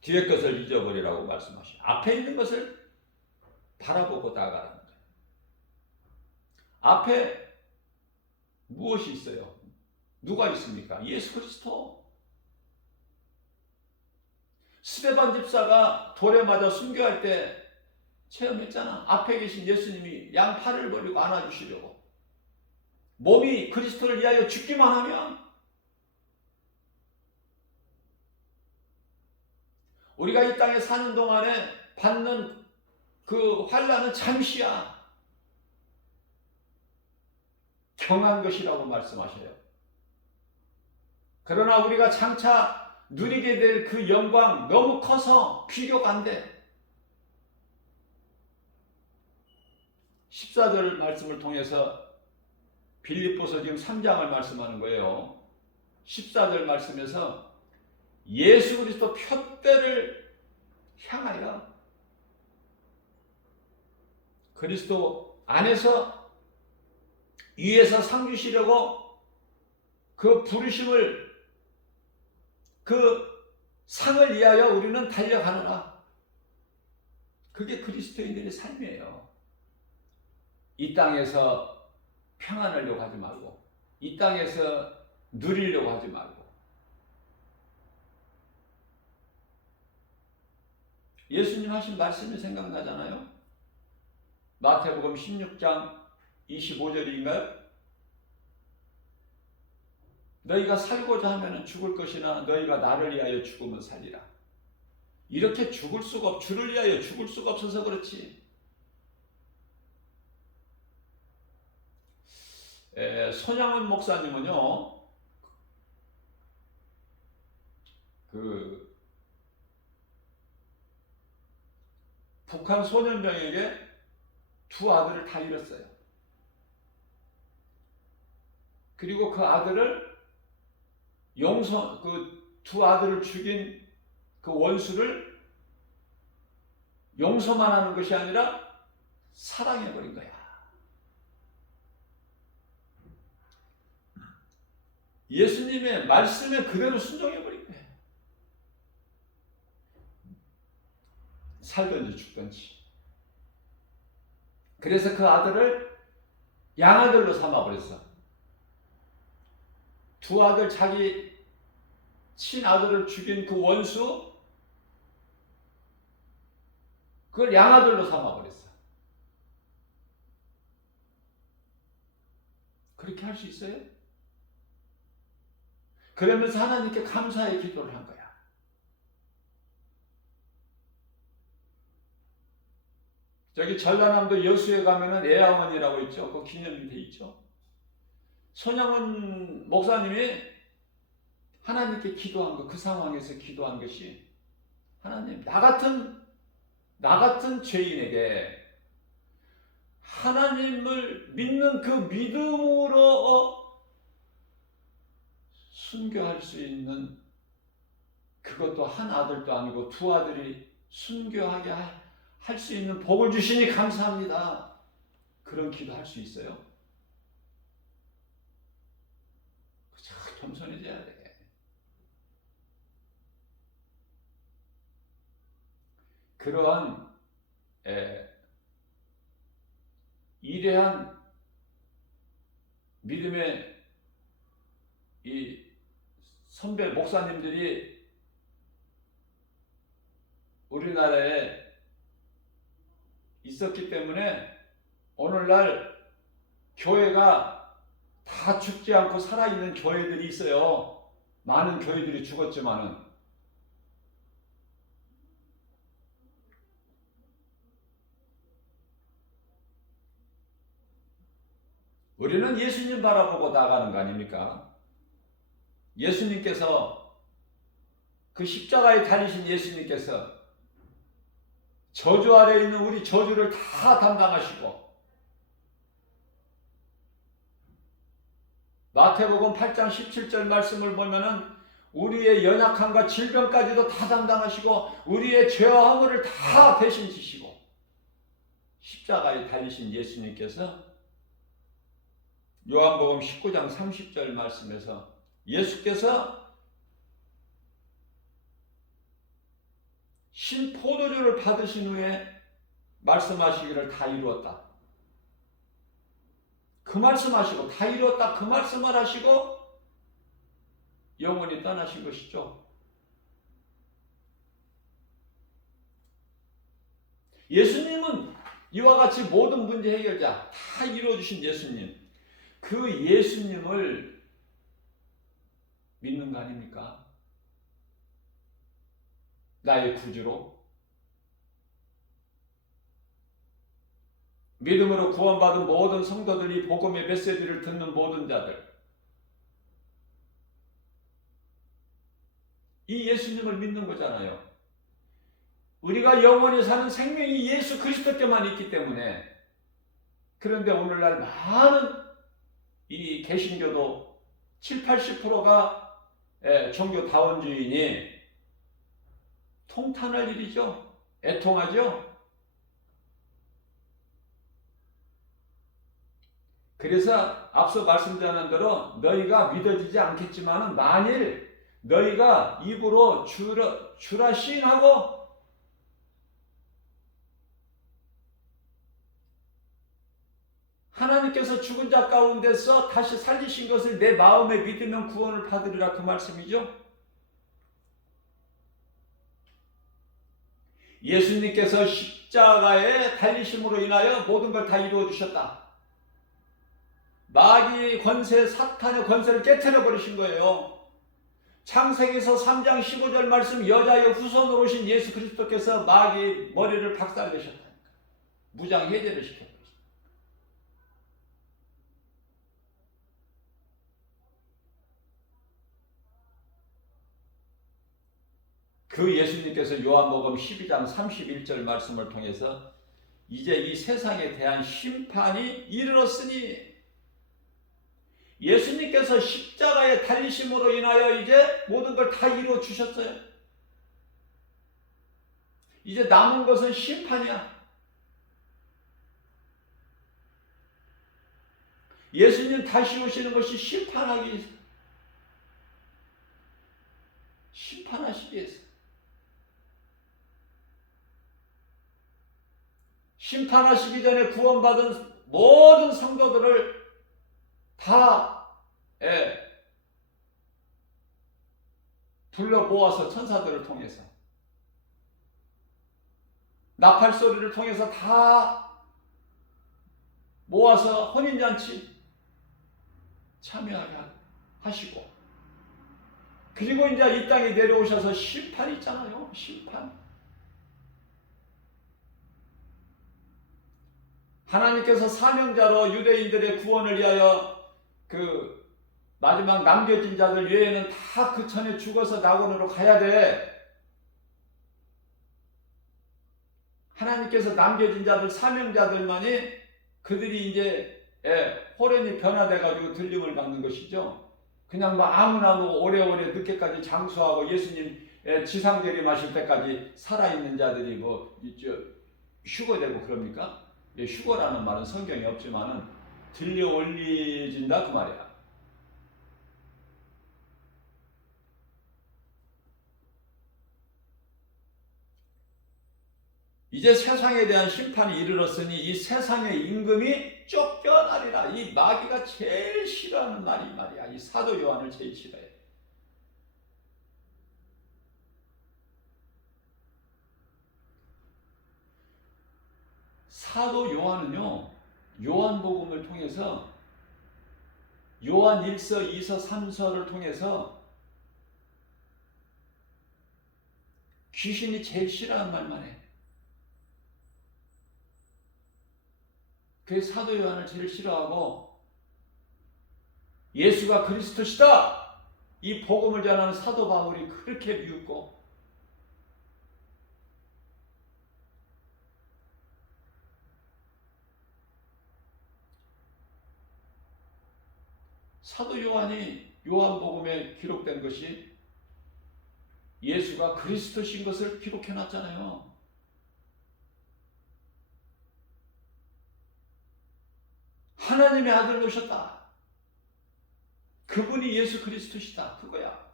뒤의 것을 잊어버리라고 말씀하시죠. 앞에 있는 것을 바라보고 나아가라는 거예요. 앞에 무엇이 있어요? 누가 있습니까? 예수 그리스도. 스데반 집사가 돌에 맞아 순교할 때 체험했잖아. 앞에 계신 예수님이 양팔을 벌리고 안아주시려고. 몸이 그리스도를 위하여 죽기만 하면, 우리가 이 땅에 사는 동안에 받는 그 환난은 잠시야. 경한 것이라고 말씀하셔요. 그러나 우리가 장차 누리게 될 그 영광 너무 커서 비교가 안 돼. 14절 말씀을 통해서 빌립보서 지금 3장을 말씀하는 거예요. 14절 말씀에서 예수 그리스도 푯대를 향하여 그리스도 안에서 위에서 상 주시려고 그 부르심을, 그 상을 위하여 우리는 달려가노라. 그게 그리스도인들의 삶이에요. 이 땅에서 평안하려고 하지 말고, 이 땅에서 누리려고 하지 말고. 예수님 하신 말씀이 생각나잖아요. 마태복음 16장 25절인가요? 너희가 살고자 하면 죽을 것이나 너희가 나를 위하여 죽으면 살리라. 이렇게 죽을 수가 주를 위하여 죽을 수가 없어서 그렇지. 손양원 목사님은요, 그 북한 소년병에게 두 아들을 다 잃었어요. 그리고 그 아들을 그 두 아들을 죽인 그 원수를 용서만 하는 것이 아니라 사랑해버린 거야. 예수님의 말씀에 그대로 순종해버린 거야. 살든지 죽든지. 그래서 그 아들을 양아들로 삼아버렸어. 두 아들, 자기 친아들을 죽인 그 원수, 그걸 양아들로 삼아버렸어. 그렇게 할 수 있어요? 그러면서 하나님께 감사의 기도를 한 거야. 저기 전라남도 여수에 가면은 애아원이라고 있죠. 그 기념이 돼 있죠. 손양원 목사님이 하나님께 기도한 거, 그 상황에서 기도한 것이, 하나님, 나 같은 죄인에게 하나님을 믿는 그 믿음으로 순교할 수 있는, 그것도 한 아들도 아니고 두 아들이 순교하게 할 수 있는 복을 주시니 감사합니다. 그런 기도 할 수 있어요? 겸손해져야 돼. 그러한 이대한 믿음의 이 선배 목사님들이 우리나라에 있었기 때문에 오늘날 교회가 다 죽지 않고 살아있는 교회들이 있어요. 많은 교회들이 죽었지만은. 우리는 예수님 바라보고 나가는 거 아닙니까? 예수님께서, 그 십자가에 달리신 예수님께서 저주 아래에 있는 우리 저주를 다 담당하시고, 마태복음 8장 17절 말씀을 보면은 우리의 연약함과 질병까지도 다 담당하시고 우리의 죄와 허물을 다 대신 지시고, 십자가에 달리신 예수님께서 요한복음 19장 30절 말씀에서 예수께서 신포도주를 받으신 후에 말씀하시기를 다 이루었다. 그 말씀하시고 다 이루었다, 그 말씀을 하시고 영원히 떠나신 것이죠. 예수님은 이와 같이 모든 문제 해결자, 다 이루어주신 예수님, 그 예수님을 믿는 거 아닙니까? 나의 구주로, 믿음으로 구원받은 모든 성도들이 복음의 메시지를 듣는 모든 자들, 이 예수님을 믿는 거잖아요. 우리가 영원히 사는 생명이 예수 그리스도 때만 있기 때문에 그런데 오늘날 많은 이 개신교도 7, 80%가 종교다원주의니 통탄할 일이죠. 애통하죠. 그래서 앞서 말씀드린 대로 너희가 믿어지지 않겠지만 만일 너희가 입으로 주라 시인하고 하나님께서 죽은 자 가운데서 다시 살리신 것을 내 마음에 믿으면 구원을 받으리라, 그 말씀이죠. 예수님께서 십자가에 달리심으로 인하여 모든 걸 다 이루어 주셨다. 마귀 권세, 사탄의 권세를 깨트려 버리신 거예요. 창세기에서 3장 15절 말씀, 여자의 후손으로 오신 예수 그리스도께서 마귀 머리를 박살내셨다니까. 무장해제를 시켰다. 그 예수님께서 요한복음 12장 31절 말씀을 통해서 이제 이 세상에 대한 심판이 이르렀으니, 예수님께서 십자가에 달리심으로 인하여 이제 모든 걸 다 이루어 주셨어요. 이제 남은 것은 심판이야. 예수님 다시 오시는 것이 심판하시기 위해서. 심판하시기 전에 구원받은 모든 성도들을 다 불러 모아서 천사들을 통해서 나팔 소리를 통해서 다 모아서 혼인잔치 참여하게 하시고, 그리고 이제 이 땅에 내려오셔서 심판이 있잖아요. 심판. 하나님께서 사명자로 유대인들의 구원을 위하여 그 마지막 남겨진 자들 외에는 다 그 전에 죽어서 낙원으로 가야 돼. 하나님께서 남겨진 자들, 사명자들만이 그들이 이제 호련이 변화돼가지고 들림을 받는 것이죠. 그냥 뭐 아무나 뭐 오래오래 늦게까지 장수하고 예수님 지상재림하실 때까지 살아있는 자들이 뭐 휴거되고 그럽니까? 휴거라는 말은 성경에 없지만은 들려 올리진다 그 말이야. 이제 세상에 대한 심판이 이르렀으니 이 세상의 임금이 쫓겨나리라. 이 마귀가 제일 싫어하는 말이 말이야. 이 사도 요한을 제일 싫어해. 사도 요한은요, 요한복음을 통해서 요한 1서, 2서, 3서를 통해서 귀신이 제일 싫어하는 말만 해. 그래서 사도 요한을 제일 싫어하고, 예수가 그리스도시다 이 복음을 전하는 사도 바울이 그렇게 미웃고, 사도 요한이 요한복음에 기록된 것이 예수가 그리스도신 것을 기록해 놨잖아요. 하나님의 아들 오셨다. 그분이 예수 그리스도시다. 그거야.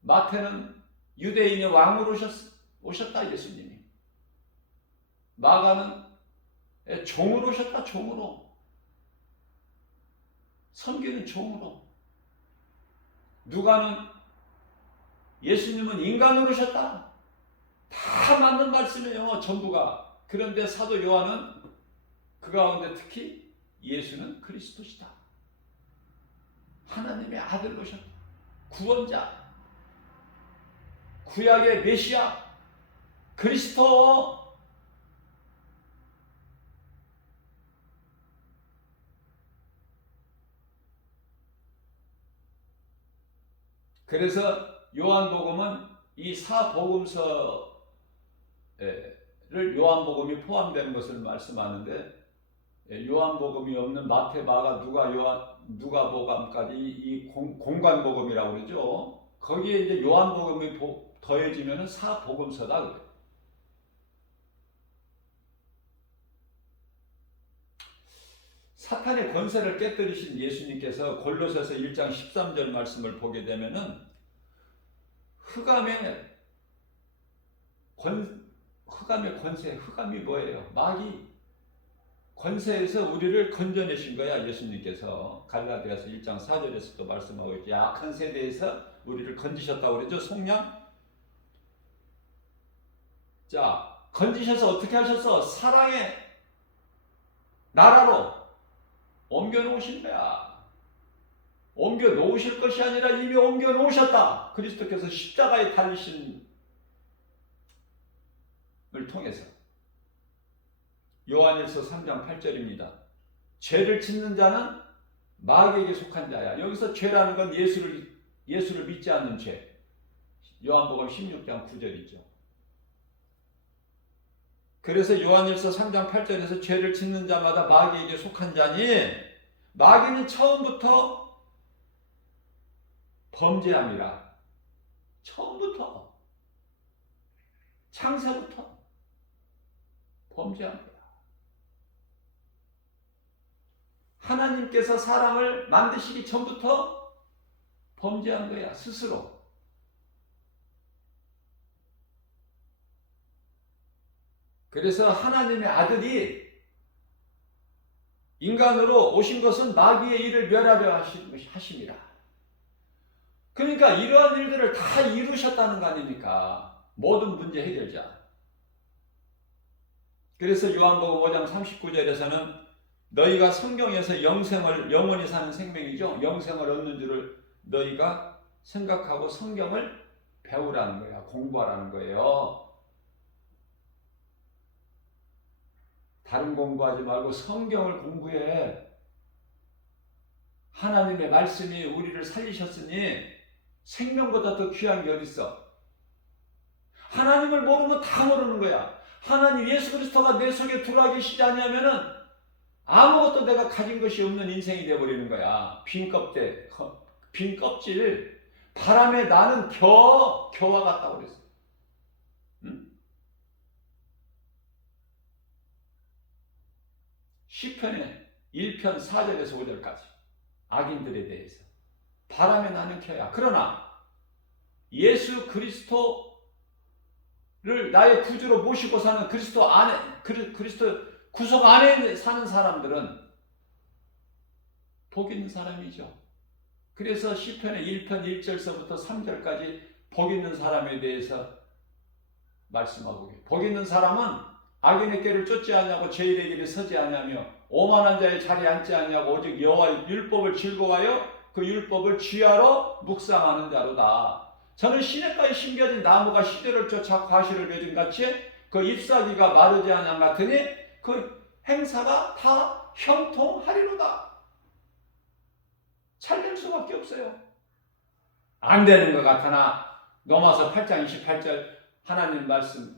마태는 유대인의 왕으로 오셨다. 예수님이. 마가는 종으로 오셨다. 종으로. 섬기는 종으로. 누가는 예수님은 인간으로 오셨다. 다 맞는 말씀이에요. 전부가. 그런데 사도 요한은 그 가운데 특히 예수는 그리스도시다. 하나님의 아들로 오셨다. 구원자. 구약의 메시아. 그리스도. 그래서 요한복음은 이 사복음서를 요한복음이 포함된 것을 말씀하는데, 요한복음이 없는 마태, 마가, 누가복음까지 이 공관복음이라고 그러죠. 거기에 이제 요한복음이 더해지면 사복음서다 그래요. 사탄의 권세를 깨뜨리신 예수님께서 골로새서 1장 13절 말씀을 보게 되면은 흑암의 권세, 흑암이 뭐예요? 마귀 권세에서 우리를 건져내신 거야. 예수님께서 갈라디아서 1장 4절에서도 말씀하고 있죠. 악한 세대에서 우리를 건지셨다고 그러죠. 속량. 자, 건지셔서 어떻게 하셨어? 사랑의 나라로 옮겨 놓으신 거야. 옮겨 놓으실 것이 아니라 이미 옮겨 놓으셨다. 그리스도께서 십자가에 달리신 을 통해서. 요한일서 3장 8절입니다. 죄를 짓는 자는 마귀에게 속한 자야. 여기서 죄라는 건 예수를 믿지 않는 죄. 요한복음 16장 9절이죠. 그래서 요한일서 3장 8절에서 죄를 짓는 자마다 마귀에게 속한 자니, 마귀는 처음부터 범죄함이라. 처음부터, 창세부터 범죄한 거야. 하나님께서 사람을 만드시기 전부터 범죄한 거야, 스스로. 그래서 하나님의 아들이 인간으로 오신 것은 마귀의 일을 멸하려 하심이라. 그러니까 이러한 일들을 다 이루셨다는 거 아닙니까? 모든 문제 해결자. 그래서 요한복음 5장 39절에서는 너희가 성경에서 영원히 사는 생명이죠. 영생을 얻는 줄을 너희가 생각하고 성경을 배우라는 거야. 공부하라는 거예요. 다른 공부하지 말고 성경을 공부해. 하나님의 말씀이 우리를 살리셨으니 생명보다 더 귀한 게 어딨어. 하나님을 모르면 다 모르는 거야. 하나님 예수 그리스도가 내 속에 들어와 계시지 않냐면은 아무것도 내가 가진 것이 없는 인생이 되어버리는 거야. 빈 껍질, 바람에 나는 겨와 같다고 그랬어. 응? 시편의 1편 4절에서 5절까지 악인들에 대해서 바람에 나는 겨야. 그러나 예수 그리스도를 나의 구주로 모시고 사는 그리스도 구속 안에 사는 사람들은 복 있는 사람이죠. 그래서 시편의 1편 1절서부터 3절까지 복 있는 사람에 대해서 말씀하고 계세요. 복 있는 사람은 악인의 꾀를 쫓지 아니하고 죄인의 길에 서지 아니하며 오만한 자의 자리에 앉지 아니하고 오직 여호와의 율법을 즐거워하여 그 율법을 취하러 묵상하는 자로다. 저는 시냇가에 심겨진 나무가 시대를 쫓아 과실을 맺은 같이 그 잎사귀가 마르지 아니한 같으니 그 행사가 다 형통하리로다. 잘 될 수밖에 없어요. 안 되는 것 같으나 로마서 8장 28절 하나님 말씀,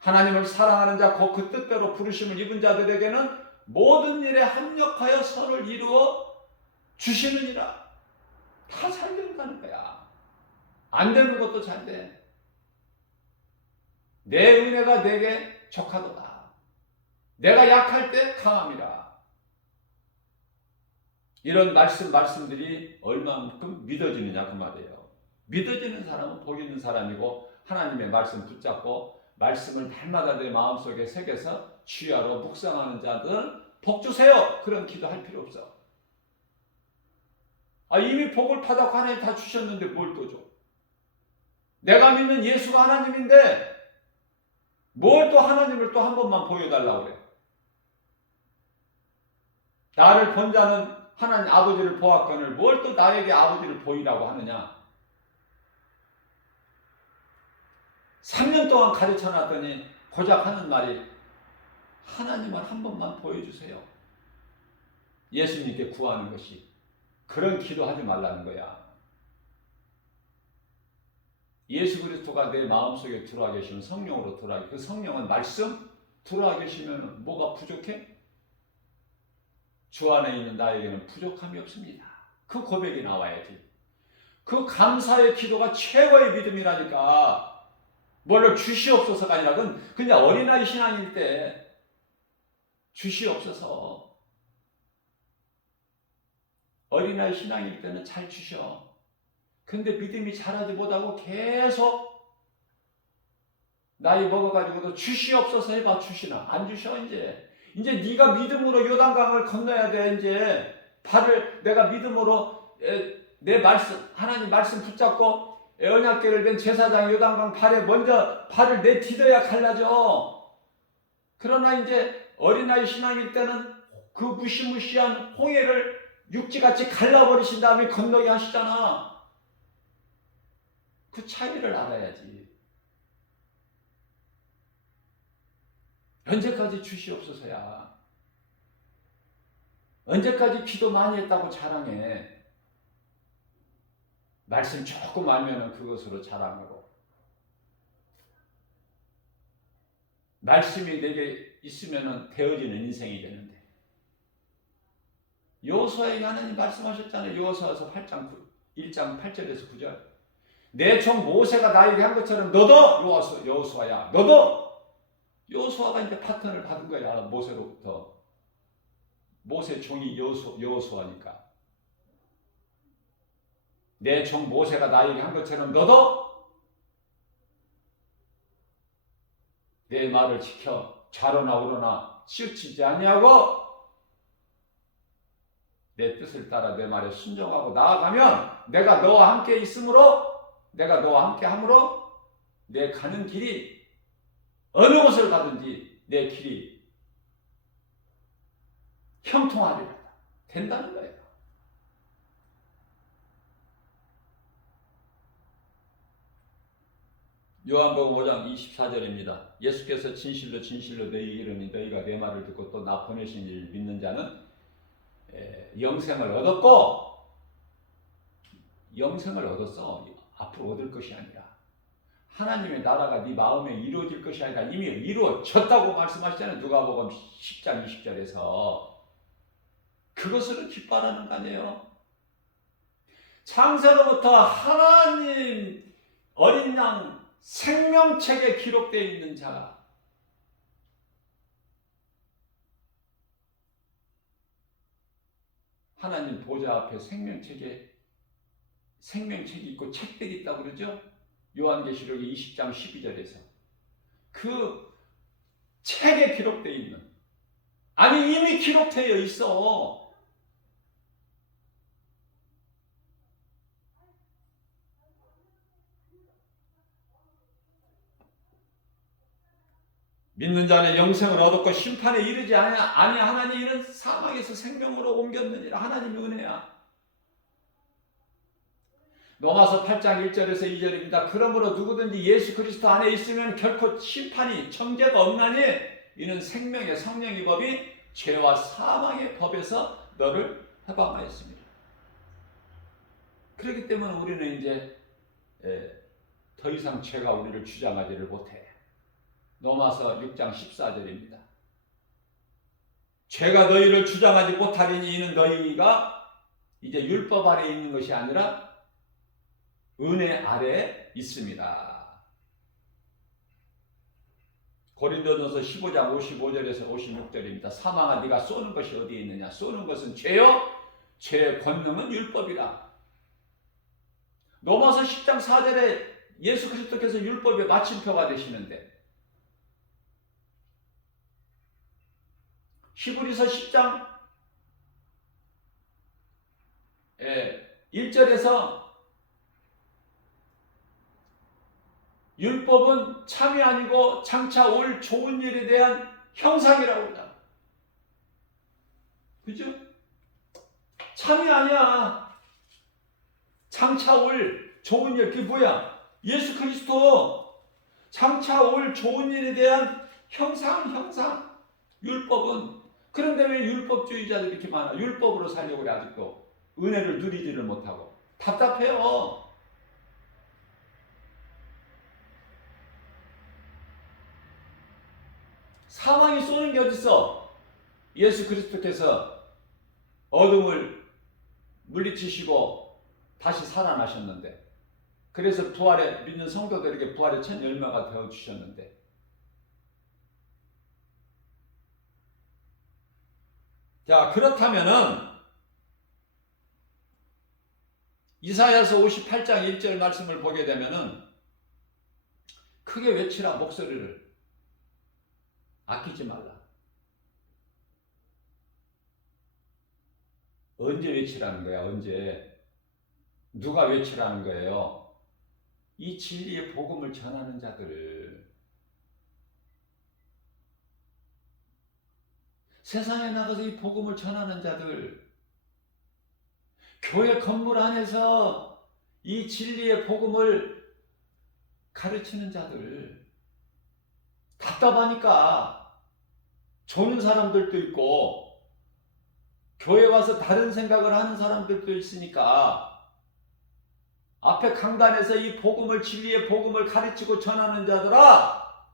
하나님을 사랑하는 자 곧 그 뜻대로 부르심을 입은 자들에게는 모든 일에 합력하여 선을 이루어 주시느니라. 다 잘 된다는 거야. 안 되는 것도 잘 돼. 내 은혜가 내게 족하도다. 내가 약할 때 강함이라. 이런 말씀들이 얼마만큼 믿어지느냐 그 말이에요. 믿어지는 사람은 복 있는 사람이고 하나님의 말씀 붙잡고 말씀을 날마다 내 마음속에 새겨서 취하러 묵상하는 자들은 복 주세요. 그런 기도할 필요 없어. 이미 복을 받았고 하나님 다 주셨는데 뭘 또 줘? 내가 믿는 예수가 하나님인데 뭘 또 하나님을 또 한 번만 보여달라고 그래. 나를 본 자는 하나님 아버지를 보았거늘 뭘 또 나에게 아버지를 보이라고 하느냐. 3년 동안 가르쳐놨더니 고작 하는 말이 하나님을 한 번만 보여주세요. 예수님께 구하는 것이. 그런 기도하지 말라는 거야. 예수 그리스도가 내 마음속에 들어와 계시면 성령으로 들어와 그 성령은 말씀 들어와 계시면 뭐가 부족해? 주 안에 있는 나에게는 부족함이 없습니다. 그 고백이 나와야지. 그 감사의 기도가 최고의 믿음이라니까. 뭘로 주시옵소서가 아니라 그냥 어린아이 신앙일 때 주시옵소서. 어린아이 신앙일 때는 잘 주셔. 근데 믿음이 자라지 못하고 계속 나이 먹어가지고도 주시옵소서 해봐. 주시나? 안 주셔. 이제 네가 믿음으로 요단강을 건너야 돼. 이제 내가 믿음으로 내 말씀, 하나님 말씀 붙잡고 언약궤를 된 제사장 요단강 발에 먼저 발을 내디뎌야 갈라져. 그러나 이제 어린아이 신앙일 때는 그 무시무시한 홍해를 육지같이 갈라버리신 다음에 건너게 하시잖아. 그 차이를 알아야지. 언제까지 주시옵소서야. 언제까지 기도 많이 했다고 자랑해. 말씀 조금 알면 그것으로 자랑하고. 말씀이 내게 있으면 되어지는 인생이 되는데. 여호수아에게 하나님 말씀하셨잖아요. 여호수아서 1장 8절에서 9절. 내 종 모세가 나에게 한 것처럼 너도 여호수아야. 너도. 여호수아가 이제 파턴을 받은 거야. 모세로부터. 모세 종이 여호수아니까. 내 종 모세가 나에게 한 것처럼 너도 내 말을 지켜 좌로나 우로나 치우치지 아니하고 내 뜻을 따라 내 말에 순종하고 나아가면 내가 너와 함께 있으므로 내가 너와 함께 함으로 내 가는 길이 어느 곳을 가든지 내 길이 형통하리라. 된다는 거예요. 요한복음 5장 24절입니다. 예수께서 진실로 진실로 너희에게 이르니 너희가 내 말을 듣고 또 나 보내신 이를 믿는 자는 영생을 얻었고 영생을 얻었어. 앞으로 얻을 것이 아니라 하나님의 나라가 네 마음에 이루어질 것이 아니라 이미 이루어졌다고 말씀하시잖아요. 누가복음 10장 20절에서. 그것을 기뻐하라는 거 아니에요. 창세로부터 하나님 어린 양 생명책에 기록되어 있는 자가 하나님 보좌 앞에 생명책이 있고 책들이 있다고 그러죠. 요한계시록 20장 12절에서 그 책에 기록되어 있는 아니 이미 기록되어 있어. 믿는 자는 영생을 얻었고 심판에 이르지 아니야. 하나님 이는 사망에서 생명으로 옮겼느니라. 하나님의 은혜야. 로마서 8장 1절에서 2절입니다. 그러므로 누구든지 예수 그리스도 안에 있으면 결코 심판이 정죄가 없나니 이는 생명의 성령의 법이 죄와 사망의 법에서 너를 해방하였습니다. 그렇기 때문에 우리는 이제 더 이상 죄가 우리를 주장하지를 못해. 로마서 6장 14절입니다. 죄가 너희를 주장하지 못하리니 이는 너희가 이제 율법 아래에 있는 것이 아니라 은혜 아래에 있습니다. 고린도전서 15장 55절에서 56절입니다. 사망아 네가 쏘는 것이 어디에 있느냐? 쏘는 것은 죄요. 죄의 권능은 율법이라. 로마서 10장 4절에 예수 그리스도께서 율법의 마침표가 되시는데 히브리서 10장 1절에서 율법은 참이 아니고 장차 올 좋은 일에 대한 형상이라고 합니다. 그죠? 참이 아니야. 장차 올 좋은 일, 그게 뭐야? 예수 그리스도 장차 올 좋은 일에 대한 형상. 율법은. 그런데 왜 율법주의자들이 이렇게 많아? 율법으로 살려고 그래. 아직도 은혜를 누리지를 못하고 답답해요. 사망이 쏘는 게 어딨어? 예수 그리스도께서 어둠을 물리치시고 다시 살아나셨는데, 그래서 부활에 믿는 성도들에게 부활의 첫 열매가 되어 주셨는데, 자, 그렇다면은 이사야서 58장 1절 말씀을 보게 되면은 크게 외치라, 목소리를 아끼지 말라. 언제 외치라는 거야? 언제? 누가 외치라는 거예요? 이 진리의 복음을 전하는 자들을, 세상에 나가서 이 복음을 전하는 자들, 교회 건물 안에서 이 진리의 복음을 가르치는 자들, 답답하니까 조는 사람들도 있고 교회 와서 다른 생각을 하는 사람들도 있으니까 앞에 강단에서 이 복음을, 진리의 복음을 가르치고 전하는 자들아,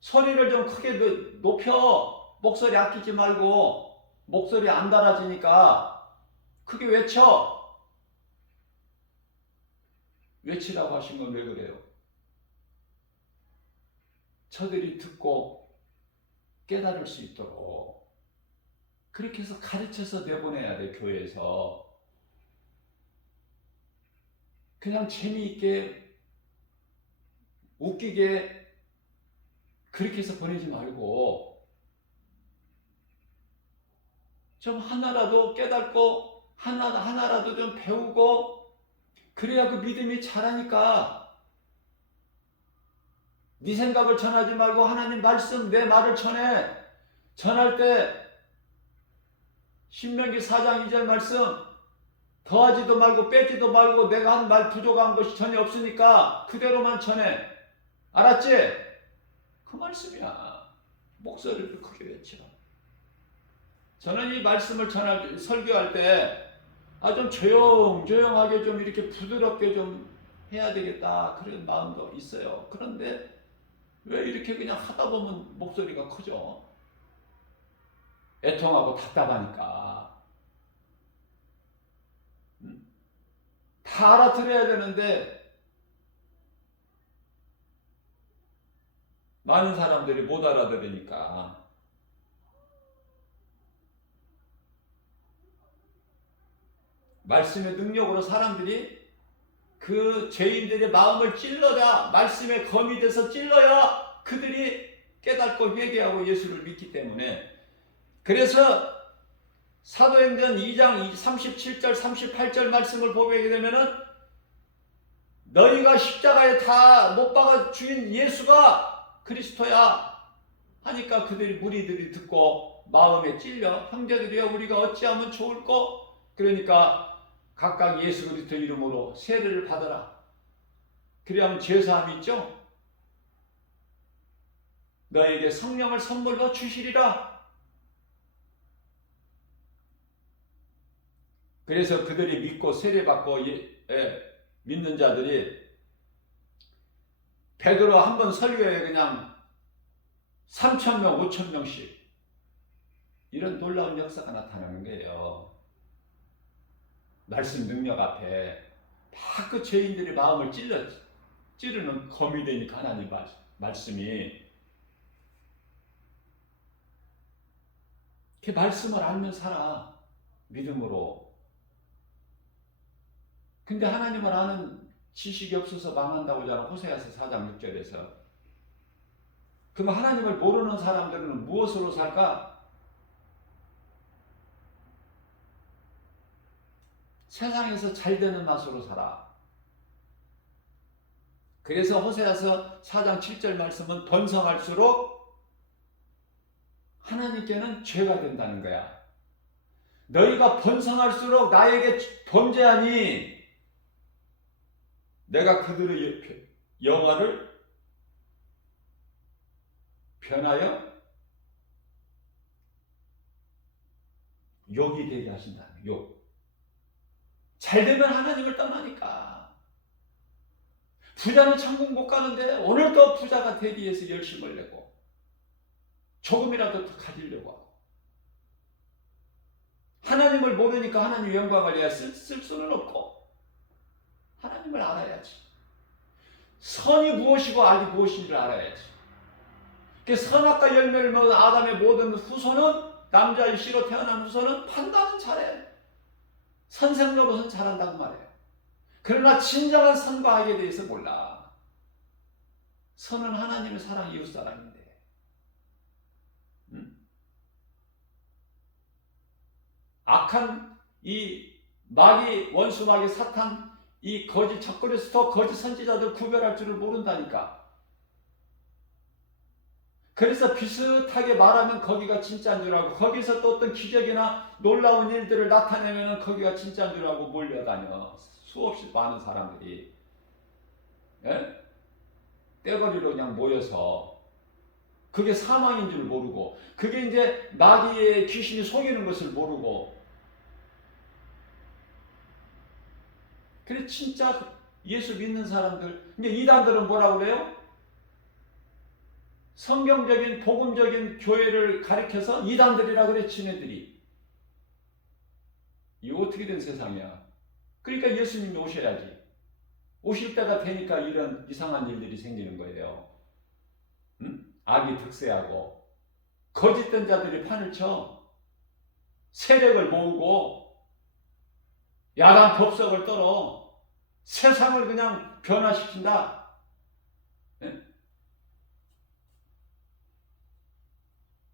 소리를 좀 크게 높여. 목소리 아끼지 말고, 목소리 안 달아지니까 크게 외쳐. 외치라고 하신 건 왜 그래요? 저들이 듣고 깨달을 수 있도록 그렇게 해서 가르쳐서 내보내야 돼. 교회에서 그냥 재미있게 웃기게 그렇게 해서 보내지 말고 좀 하나라도 깨닫고 하나라도 좀 배우고, 그래야 그 믿음이 자라니까. 네 생각을 전하지 말고 하나님 말씀, 내 말을 전할 때 신명기 4장 2절 말씀, 더하지도 말고 빼지도 말고 내가 한 말 부족한 것이 전혀 없으니까 그대로만 전해. 알았지? 그 말씀이야. 목소리를 크게 외치라. 저는 이 말씀을 설교할 때 좀 조용하게 좀 이렇게 부드럽게 좀 해야 되겠다, 그런 마음도 있어요. 그런데 왜 이렇게 그냥 하다 보면 목소리가 크죠? 애통하고 답답하니까. 다 알아들어야 되는데 많은 사람들이 못 알아들으니까. 말씀의 능력으로 사람들이 그 죄인들의 마음을 찔러야, 말씀에 검이 돼서 찔러야 그들이 깨닫고 회개하고 예수를 믿기 때문에. 그래서 사도행전 2장 37절 38절 말씀을 보게 되면은 너희가 십자가에 다 못 박아 죽인 예수가 그리스도야 하니까 그들이, 무리들이 듣고 마음에 찔려, 형제들이여 우리가 어찌하면 좋을꼬? 그러니까 각각 예수 그리스도 이름으로 세례를 받아라. 그래야만 죄사함이 있죠. 너에게 성령을 선물로 주시리라. 그래서 그들이 믿고 세례받고 믿는 자들이 베드로 한 번 설교에 그냥 3,000명, 5,000명씩 이런 놀라운 역사가 나타나는 거예요. 말씀 능력 앞에 막 그 죄인들의 마음을 찌르는 검이 되니까 하나님 말씀이. 그 말씀을 알면 살아, 믿음으로. 근데 하나님을 아는 지식이 없어서 망한다고 하잖아, 호세아서 4장 6절에서. 그럼 하나님을 모르는 사람들은 무엇으로 살까? 세상에서 잘 되는 맛으로 살아. 그래서 호세아서 4장 7절 말씀은 번성할수록 하나님께는 죄가 된다는 거야. 너희가 번성할수록 나에게 범죄하니 내가 그들의 영화를 변하여 욕이 되게 하신다는, 욕. 잘 되면 하나님을 떠나니까. 부자는 천국 못 가는데 오늘도 부자가 되기 위해서 열심을 내고, 조금이라도 더 가지려고 하고. 하나님을 모르니까 하나님 영광을 쓸 수는 없고 하나님을 알아야지. 선이 무엇이고 악이 무엇인지를 알아야지. 그 선악과 열매를 먹은 아담의 모든 후손은, 남자의 씨로 태어난 후손은 판단은 잘해. 선생노릇은 잘한다고 말해요. 그러나 진정한 선과 악에 대해서 몰라. 선은 하나님의 사랑, 이웃사랑인데. 악한 이 마귀, 원수 마귀, 사탄, 이 거짓 적그리스도, 거짓 선지자들 구별할 줄을 모른다니까. 그래서 비슷하게 말하면 거기가 진짜인 줄 알고, 거기서 또 어떤 기적이나 놀라운 일들을 나타내면 거기가 진짜인 줄 알고 몰려다녀. 수없이 많은 사람들이. 예? 떼거리로 그냥 모여서 그게 사망인 줄 모르고, 그게 이제 마귀의 귀신이 속이는 것을 모르고. 그래 진짜 예수 믿는 사람들, 근데 이단들은 뭐라고 그래요? 성경적인 복음적인 교회를 가리켜서 이단들이라 그래. 지네들이. 이거 어떻게 된 세상이야. 그러니까 예수님이 오셔야지. 오실 때가 되니까 이런 이상한 일들이 생기는 거예요. 악이 득세하고 거짓된 자들이 판을 쳐 세력을 모으고 야단 법석을 떨어 세상을 그냥 변화시킨다. 네?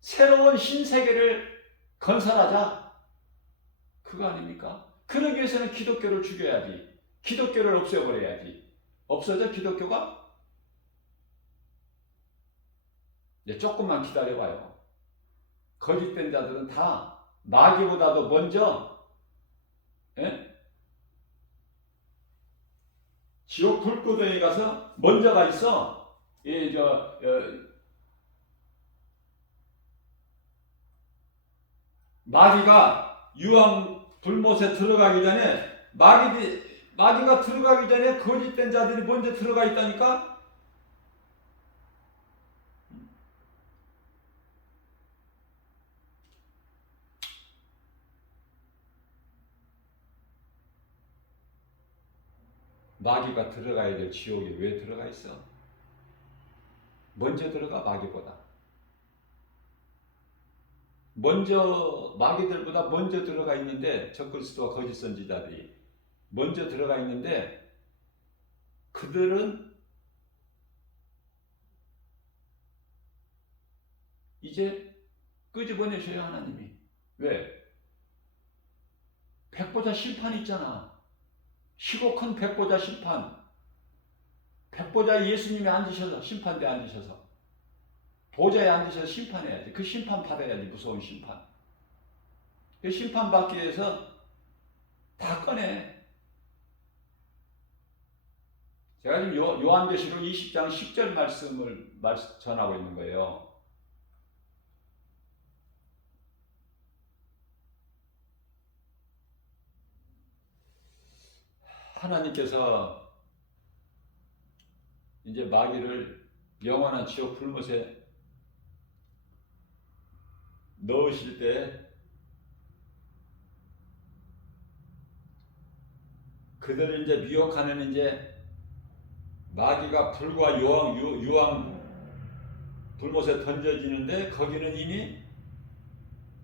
새로운 신세계를 건설하자. 그거 아닙니까? 그러기 위해서는 기독교를 죽여야지. 기독교를 없애버려야지. 없어져 기독교가? 이제 조금만 기다려봐요. 거짓된 자들은 다 마귀보다도 먼저 지옥 불구덩이 가서 먼저가 있어. 마귀가 유황 불못에 들어가기 전에, 마귀가 들어가기 전에 거짓된 자들이 먼저 들어가 있다니까? 마귀가 들어가야 될 지옥에 왜 들어가 있어? 먼저 들어가, 마귀보다. 먼저, 마귀들보다 먼저 들어가 있는데, 적그리스도와 거짓 선지자들이 먼저 들어가 있는데, 그들은 이제 끄집어내셔요, 하나님이. 왜? 백보자 심판이 있잖아. 시고 큰 백보자 심판. 백보자에 예수님이 앉으셔서, 심판대에 앉으셔서 보좌에 앉으셔서 심판해야지. 그 심판 받아야지. 무서운 심판. 그 심판 받기 위해서 다 꺼내. 제가 지금 요한계시록 20장 10절 말씀을 전하고 있는 거예요. 하나님께서 이제 마귀를 영원한 지옥 불못에 넣으실 때 그들을 이제 미혹하는, 이제 마귀가 불과 유황 불못에 던져지는데, 거기는 이미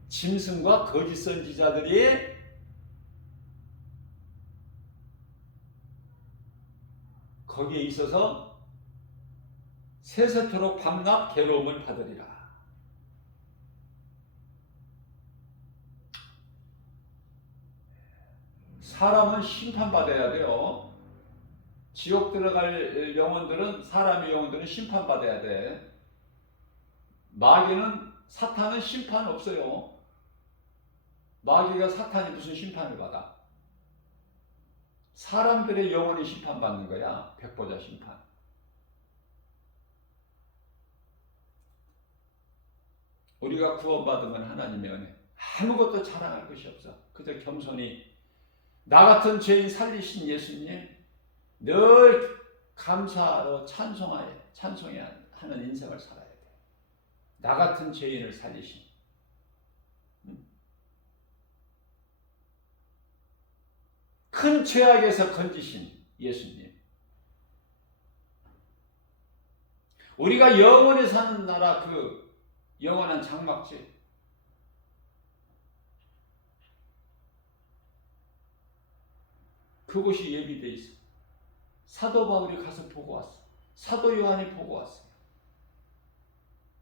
짐승과 거짓 선지자들이 거기에 있어서 세세토록 밤낮 괴로움을 받으리라. 사람은 심판받아야 돼요. 지옥 들어갈 영혼들은, 사람의 영혼들은 심판받아야 돼. 마귀는, 사탄은 심판 없어요. 마귀가, 사탄이 무슨 심판을 받아? 사람들의 영혼이 심판받는 거야. 백보자 심판. 우리가 구원받으면 하나님의 은혜. 아무것도 자랑할 것이 없어. 그저 겸손히 나 같은 죄인 살리신 예수님 늘 감사로 찬송해야 하는 인생을 살아야 돼. 나 같은 죄인을 살리신, 큰 죄악에서 건지신 예수님. 우리가 영원히 사는 나라, 그 영원한 장막지, 그곳이 예비되어 있어. 사도 바울이 가서 보고 왔어. 사도 요한이 보고 왔어.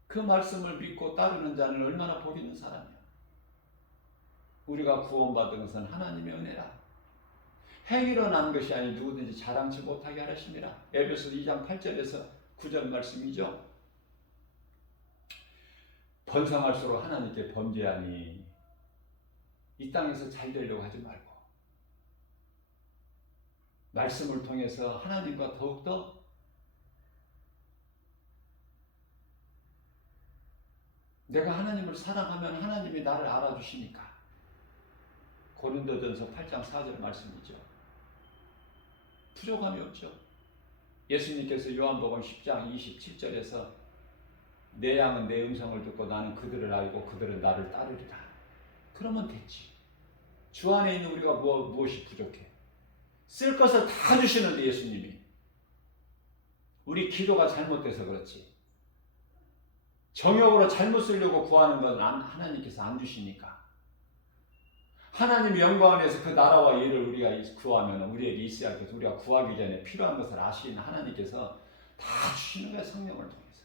그 말씀을 믿고 따르는 자는 얼마나 복 있는 사람이야. 우리가 구원받은 것은 하나님의 은혜라. 행위로 난 것이 아니 누구든지 자랑치 못하게 하심이라. 에베소 2장 8절에서 9절 말씀이죠. 번성할수록 하나님께 범죄하니 이 땅에서 잘 되려고 하지 말고 말씀을 통해서 하나님과 더욱더 내가 하나님을 사랑하면 하나님이 나를 알아주시니까. 고린도전서 8장 4절 말씀이죠. 부족함이 없죠. 예수님께서 요한복음 10장 27절에서 내 양은 내 음성을 듣고 나는 그들을 알고 그들은 나를 따르리라. 그러면 됐지. 주 안에 있는 우리가 무엇이 부족해? 쓸 것을 다 주시는데 예수님이. 우리 기도가 잘못돼서 그렇지. 정욕으로 잘못 쓰려고 구하는 건 하나님께서 안 주시니까. 하나님 영광 안에서 그 나라와 일을 우리가 구하면 우리에게 있어야 할 것, 우리가 구하기 전에 필요한 것을 아시는 하나님께서 다 주시는 거야, 성령을 통해서.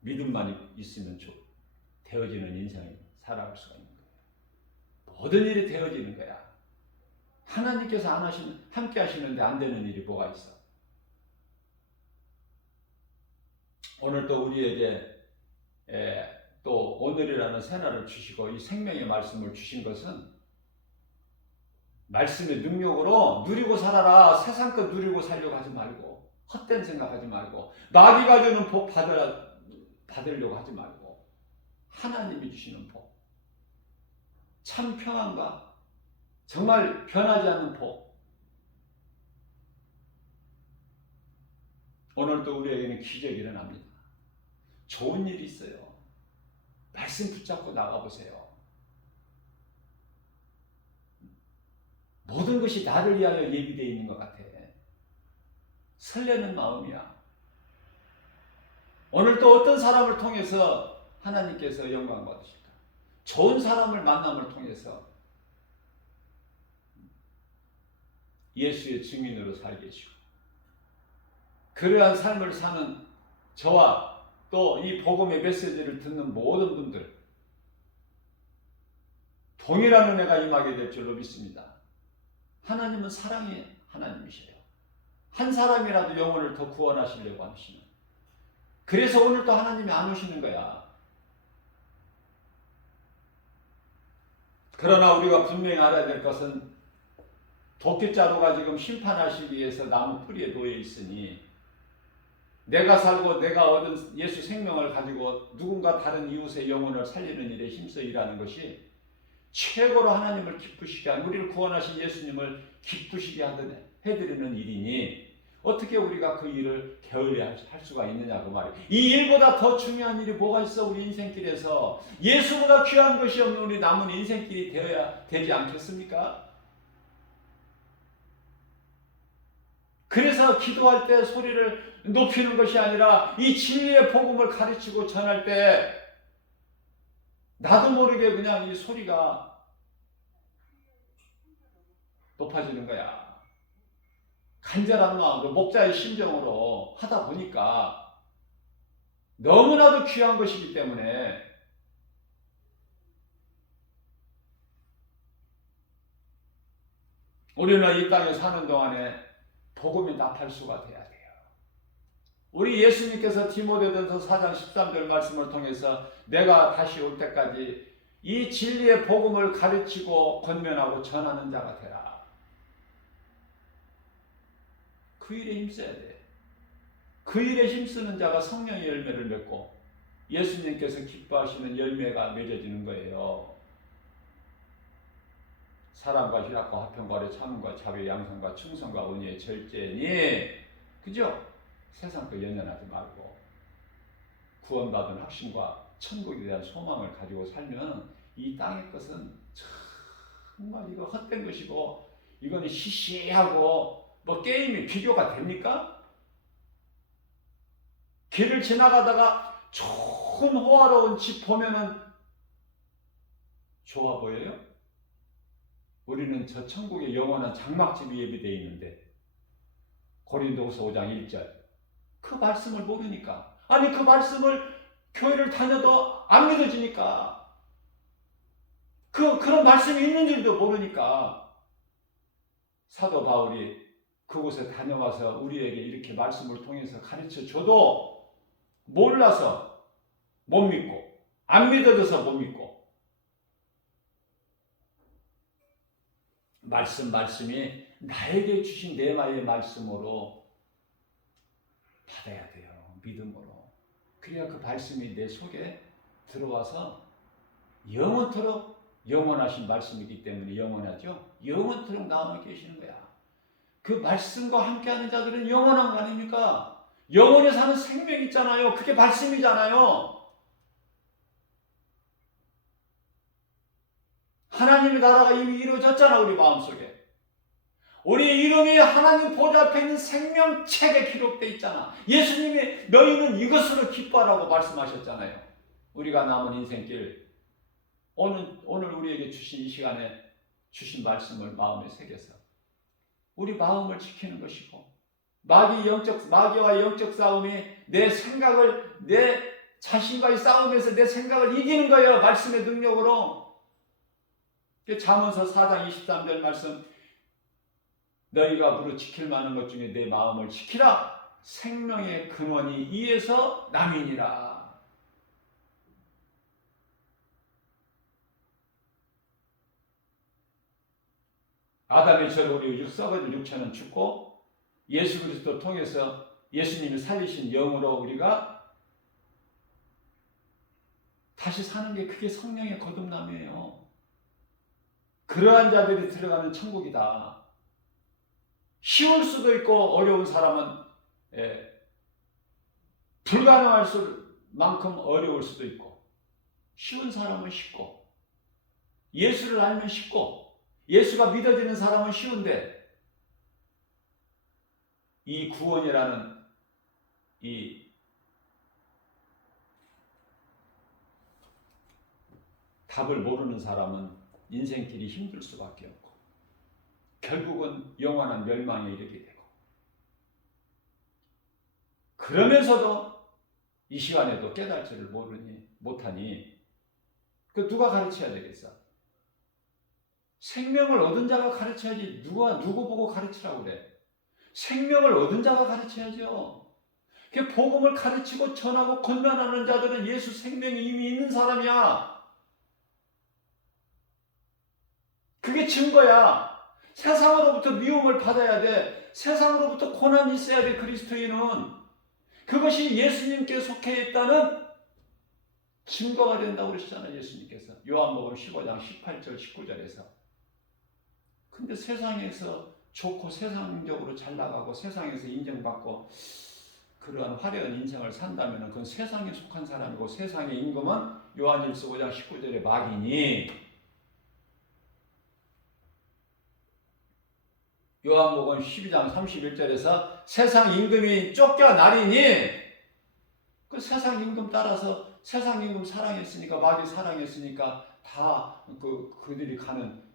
믿음만 있으면 되어지는 인생을 살아갈 수가 있는 거야. 모든 일이 되어지는 거야. 하나님께서 함께 하시는데 안 되는 일이 뭐가 있어? 오늘 또 우리에게 또 오늘이라는 새날을 주시고 이 생명의 말씀을 주신 것은 말씀의 능력으로 누리고 살아라. 세상 것 누리고 살려고 하지 말고 헛된 생각하지 말고 마귀가 주는 복 받으려고 하지 말고 하나님이 주시는 복, 참 평안과 정말 변하지 않는 복. 오늘 또 우리에게는 기적이 일어납니다. 좋은 일이 있어요. 말씀 붙잡고 나가보세요. 모든 것이 나를 위하여 예비되어 있는 것 같아. 설레는 마음이야. 오늘 또 어떤 사람을 통해서 하나님께서 영광 받으실까? 좋은 사람을 만남을 통해서 예수의 증인으로 살게 해주고 그러한 삶을 사는 저와 또 이 복음의 메시지를 듣는 모든 분들 동일한 은혜가 임하게 될 줄로 믿습니다. 하나님은 사랑의 하나님이시래요. 한 사람이라도 영혼을 더 구원하시려고 하시는. 그래서 오늘 또 하나님이 안 오시는 거야. 그러나 우리가 분명히 알아야 될 것은 도끼자루가 지금 심판하시기 위해서 나무 뿌리에 놓여 있으니 내가 살고 내가 얻은 예수 생명을 가지고 누군가 다른 이웃의 영혼을 살리는 일에 힘써 일하는 것이 최고로 하나님을 기쁘시게 하는, 우리를 구원하신 예수님을 기쁘시게 해드리는 일이니 어떻게 우리가 그 일을 게을리할 수가 있느냐 그 말이에요. 이 일보다 더 중요한 일이 뭐가 있어? 우리 인생길에서 예수보다 귀한 것이 없는 우리 남은 인생길이 되어야 되지 않겠습니까? 그래서 기도할 때 소리를 높이는 것이 아니라 이 진리의 복음을 가르치고 전할 때 나도 모르게 그냥 이 소리가 높아지는 거야. 간절한 마음으로 목자의 심정으로 하다 보니까 너무나도 귀한 것이기 때문에 우리는 이 땅에 사는 동안에 복음이 나팔수가 돼야 돼요. 우리 예수님께서 디모데전서 4장 13절 말씀을 통해서 내가 다시 올 때까지 이 진리의 복음을 가르치고 권면하고 전하는 자가 되라. 그 일에 힘써야 돼. 그 일에 힘쓰는 자가 성령의 열매를 맺고 예수님께서 기뻐하시는 열매가 맺어지는 거예요. 사랑과 희락과 화평과 오래 참음과 자비 양선과 충성과 온유의 절제니, 그죠? 세상 거 연연하지 말고 구원받은 확신과 천국에 대한 소망을 가지고 살면 이 땅의 것은 정말 이거 헛된 것이고 이거는 시시하고 뭐 게임이 비교가 됩니까? 길을 지나가다가 좋은 호화로운 집 보면은 좋아 보여요? 우리는 저 천국의 영원한 장막집이 예비되어 있는데 고린도후서 5장 1절 그 말씀을 모르니까 아니 그 말씀을 교회를 다녀도 안 믿어지니까 그런 말씀이 있는 줄도 모르니까 사도 바울이 그곳에 다녀와서 우리에게 이렇게 말씀을 통해서 가르쳐 줘도 몰라서 못 믿고 안 믿어져서 못 믿고 말씀이 나에게 주신 내마의 말씀으로 받아야 돼요. 믿음으로. 그래야 그 말씀이 내 속에 들어와서 영원토록 영원하신 말씀이기 때문에 영원하죠. 영원토록 나와 계시는 거야. 그 말씀과 함께하는 자들은 영원한 거 아닙니까? 영원에 사는 생명 있잖아요. 그게 말씀이잖아요. 하나님의 나라가 이미 이루어졌잖아. 우리 마음속에. 우리 이름이 하나님 보좌 앞에 있는 생명책에 기록되어 있잖아. 예수님이 너희는 이것으로 기뻐하라고 말씀하셨잖아요. 우리가 남은 인생길 오늘 우리에게 주신 이 시간에 주신 말씀을 마음에 새겨서 우리 마음을 지키는 것이고 마귀와 영적 싸움이 내 생각을 내 자신과의 싸움에서 내 생각을 이기는 거예요. 말씀의 능력으로. 잠언서 4장 23절 말씀 너희가 무릇 지킬 만한 것 중에 내 마음을 지키라. 생명의 근원이 이에서 남이니라. 아담의 죄로 우리 썩어진 육체는 죽고 예수 그리스도 통해서 예수님이 살리신 영으로 우리가 다시 사는 게 그게 성령의 거듭남이에요. 그러한 자들이 들어가는 천국이다. 쉬울 수도 있고 어려운 사람은 불가능할 만큼 어려울 수도 있고 쉬운 사람은 쉽고 예수를 알면 쉽고 예수가 믿어지는 사람은 쉬운데 이 구원이라는 이 답을 모르는 사람은 인생길이 힘들 수밖에 없고 결국은 영원한 멸망에 이르게 되고 그러면서도 이 시간에도 깨달지를 못하니 그 누가 가르쳐야 되겠어? 생명을 얻은 자가 가르쳐야지 누구 보고 가르치라고 그래? 생명을 얻은 자가 가르쳐야죠. 그 복음을 가르치고 전하고 권면하는 자들은 예수 생명이 이미 있는 사람이야. 그게 증거야. 세상으로부터 미움을 받아야 돼. 세상으로부터 고난이 있어야 돼. 그리스도인은. 그것이 예수님께 속해 있다는 증거가 된다고 그러시잖아요. 예수님께서. 요한복음 15장 18절 19절에서. 근데 세상에서 좋고 세상적으로 잘 나가고 세상에서 인정받고 그러한 화려한 인생을 산다면 그건 세상에 속한 사람이고 세상의 임금은 요한일서 5장 19절의 마귀니 요한복음 12장 31절에서 세상 임금이 쫓겨나리니 그 세상 임금 따라서 세상 임금 사랑했으니까 마귀 사랑했으니까 다 그들이 가는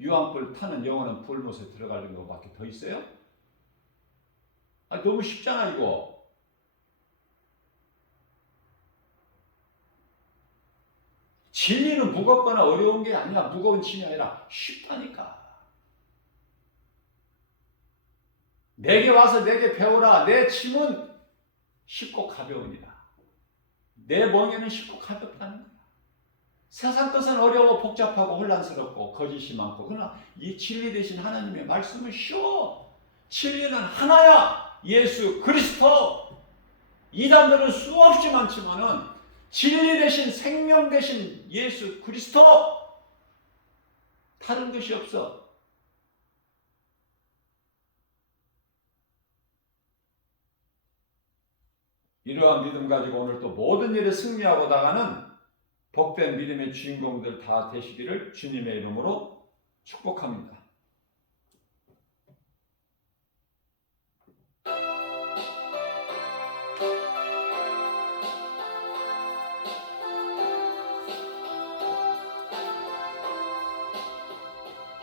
유황불 타는 영원한 불못에 들어가는 것밖에 더 있어요? 너무 쉽잖아 이거. 진리는 무겁거나 어려운 게 아니야. 무거운 짐이 아니라 쉽다니까. 내게 와서 내게 배우라. 내 짐은 쉽고 가벼우니라. 내 멍에는 쉽고 가볍다는 거야. 세상 것은 어려워 복잡하고 혼란스럽고 거짓이 많고 그러나 이 진리 대신 하나님의 말씀은 쉬워. 진리는 하나야. 예수 그리스도. 이단들은 수없이 많지만은 진리 대신 생명 대신 예수 그리스도. 다른 것이 없어. 이러한 믿음 가지고 오늘 또 모든 일에 승리하고 나가는 복된 믿음의 주인공들 다 되시기를 주님의 이름으로 축복합니다.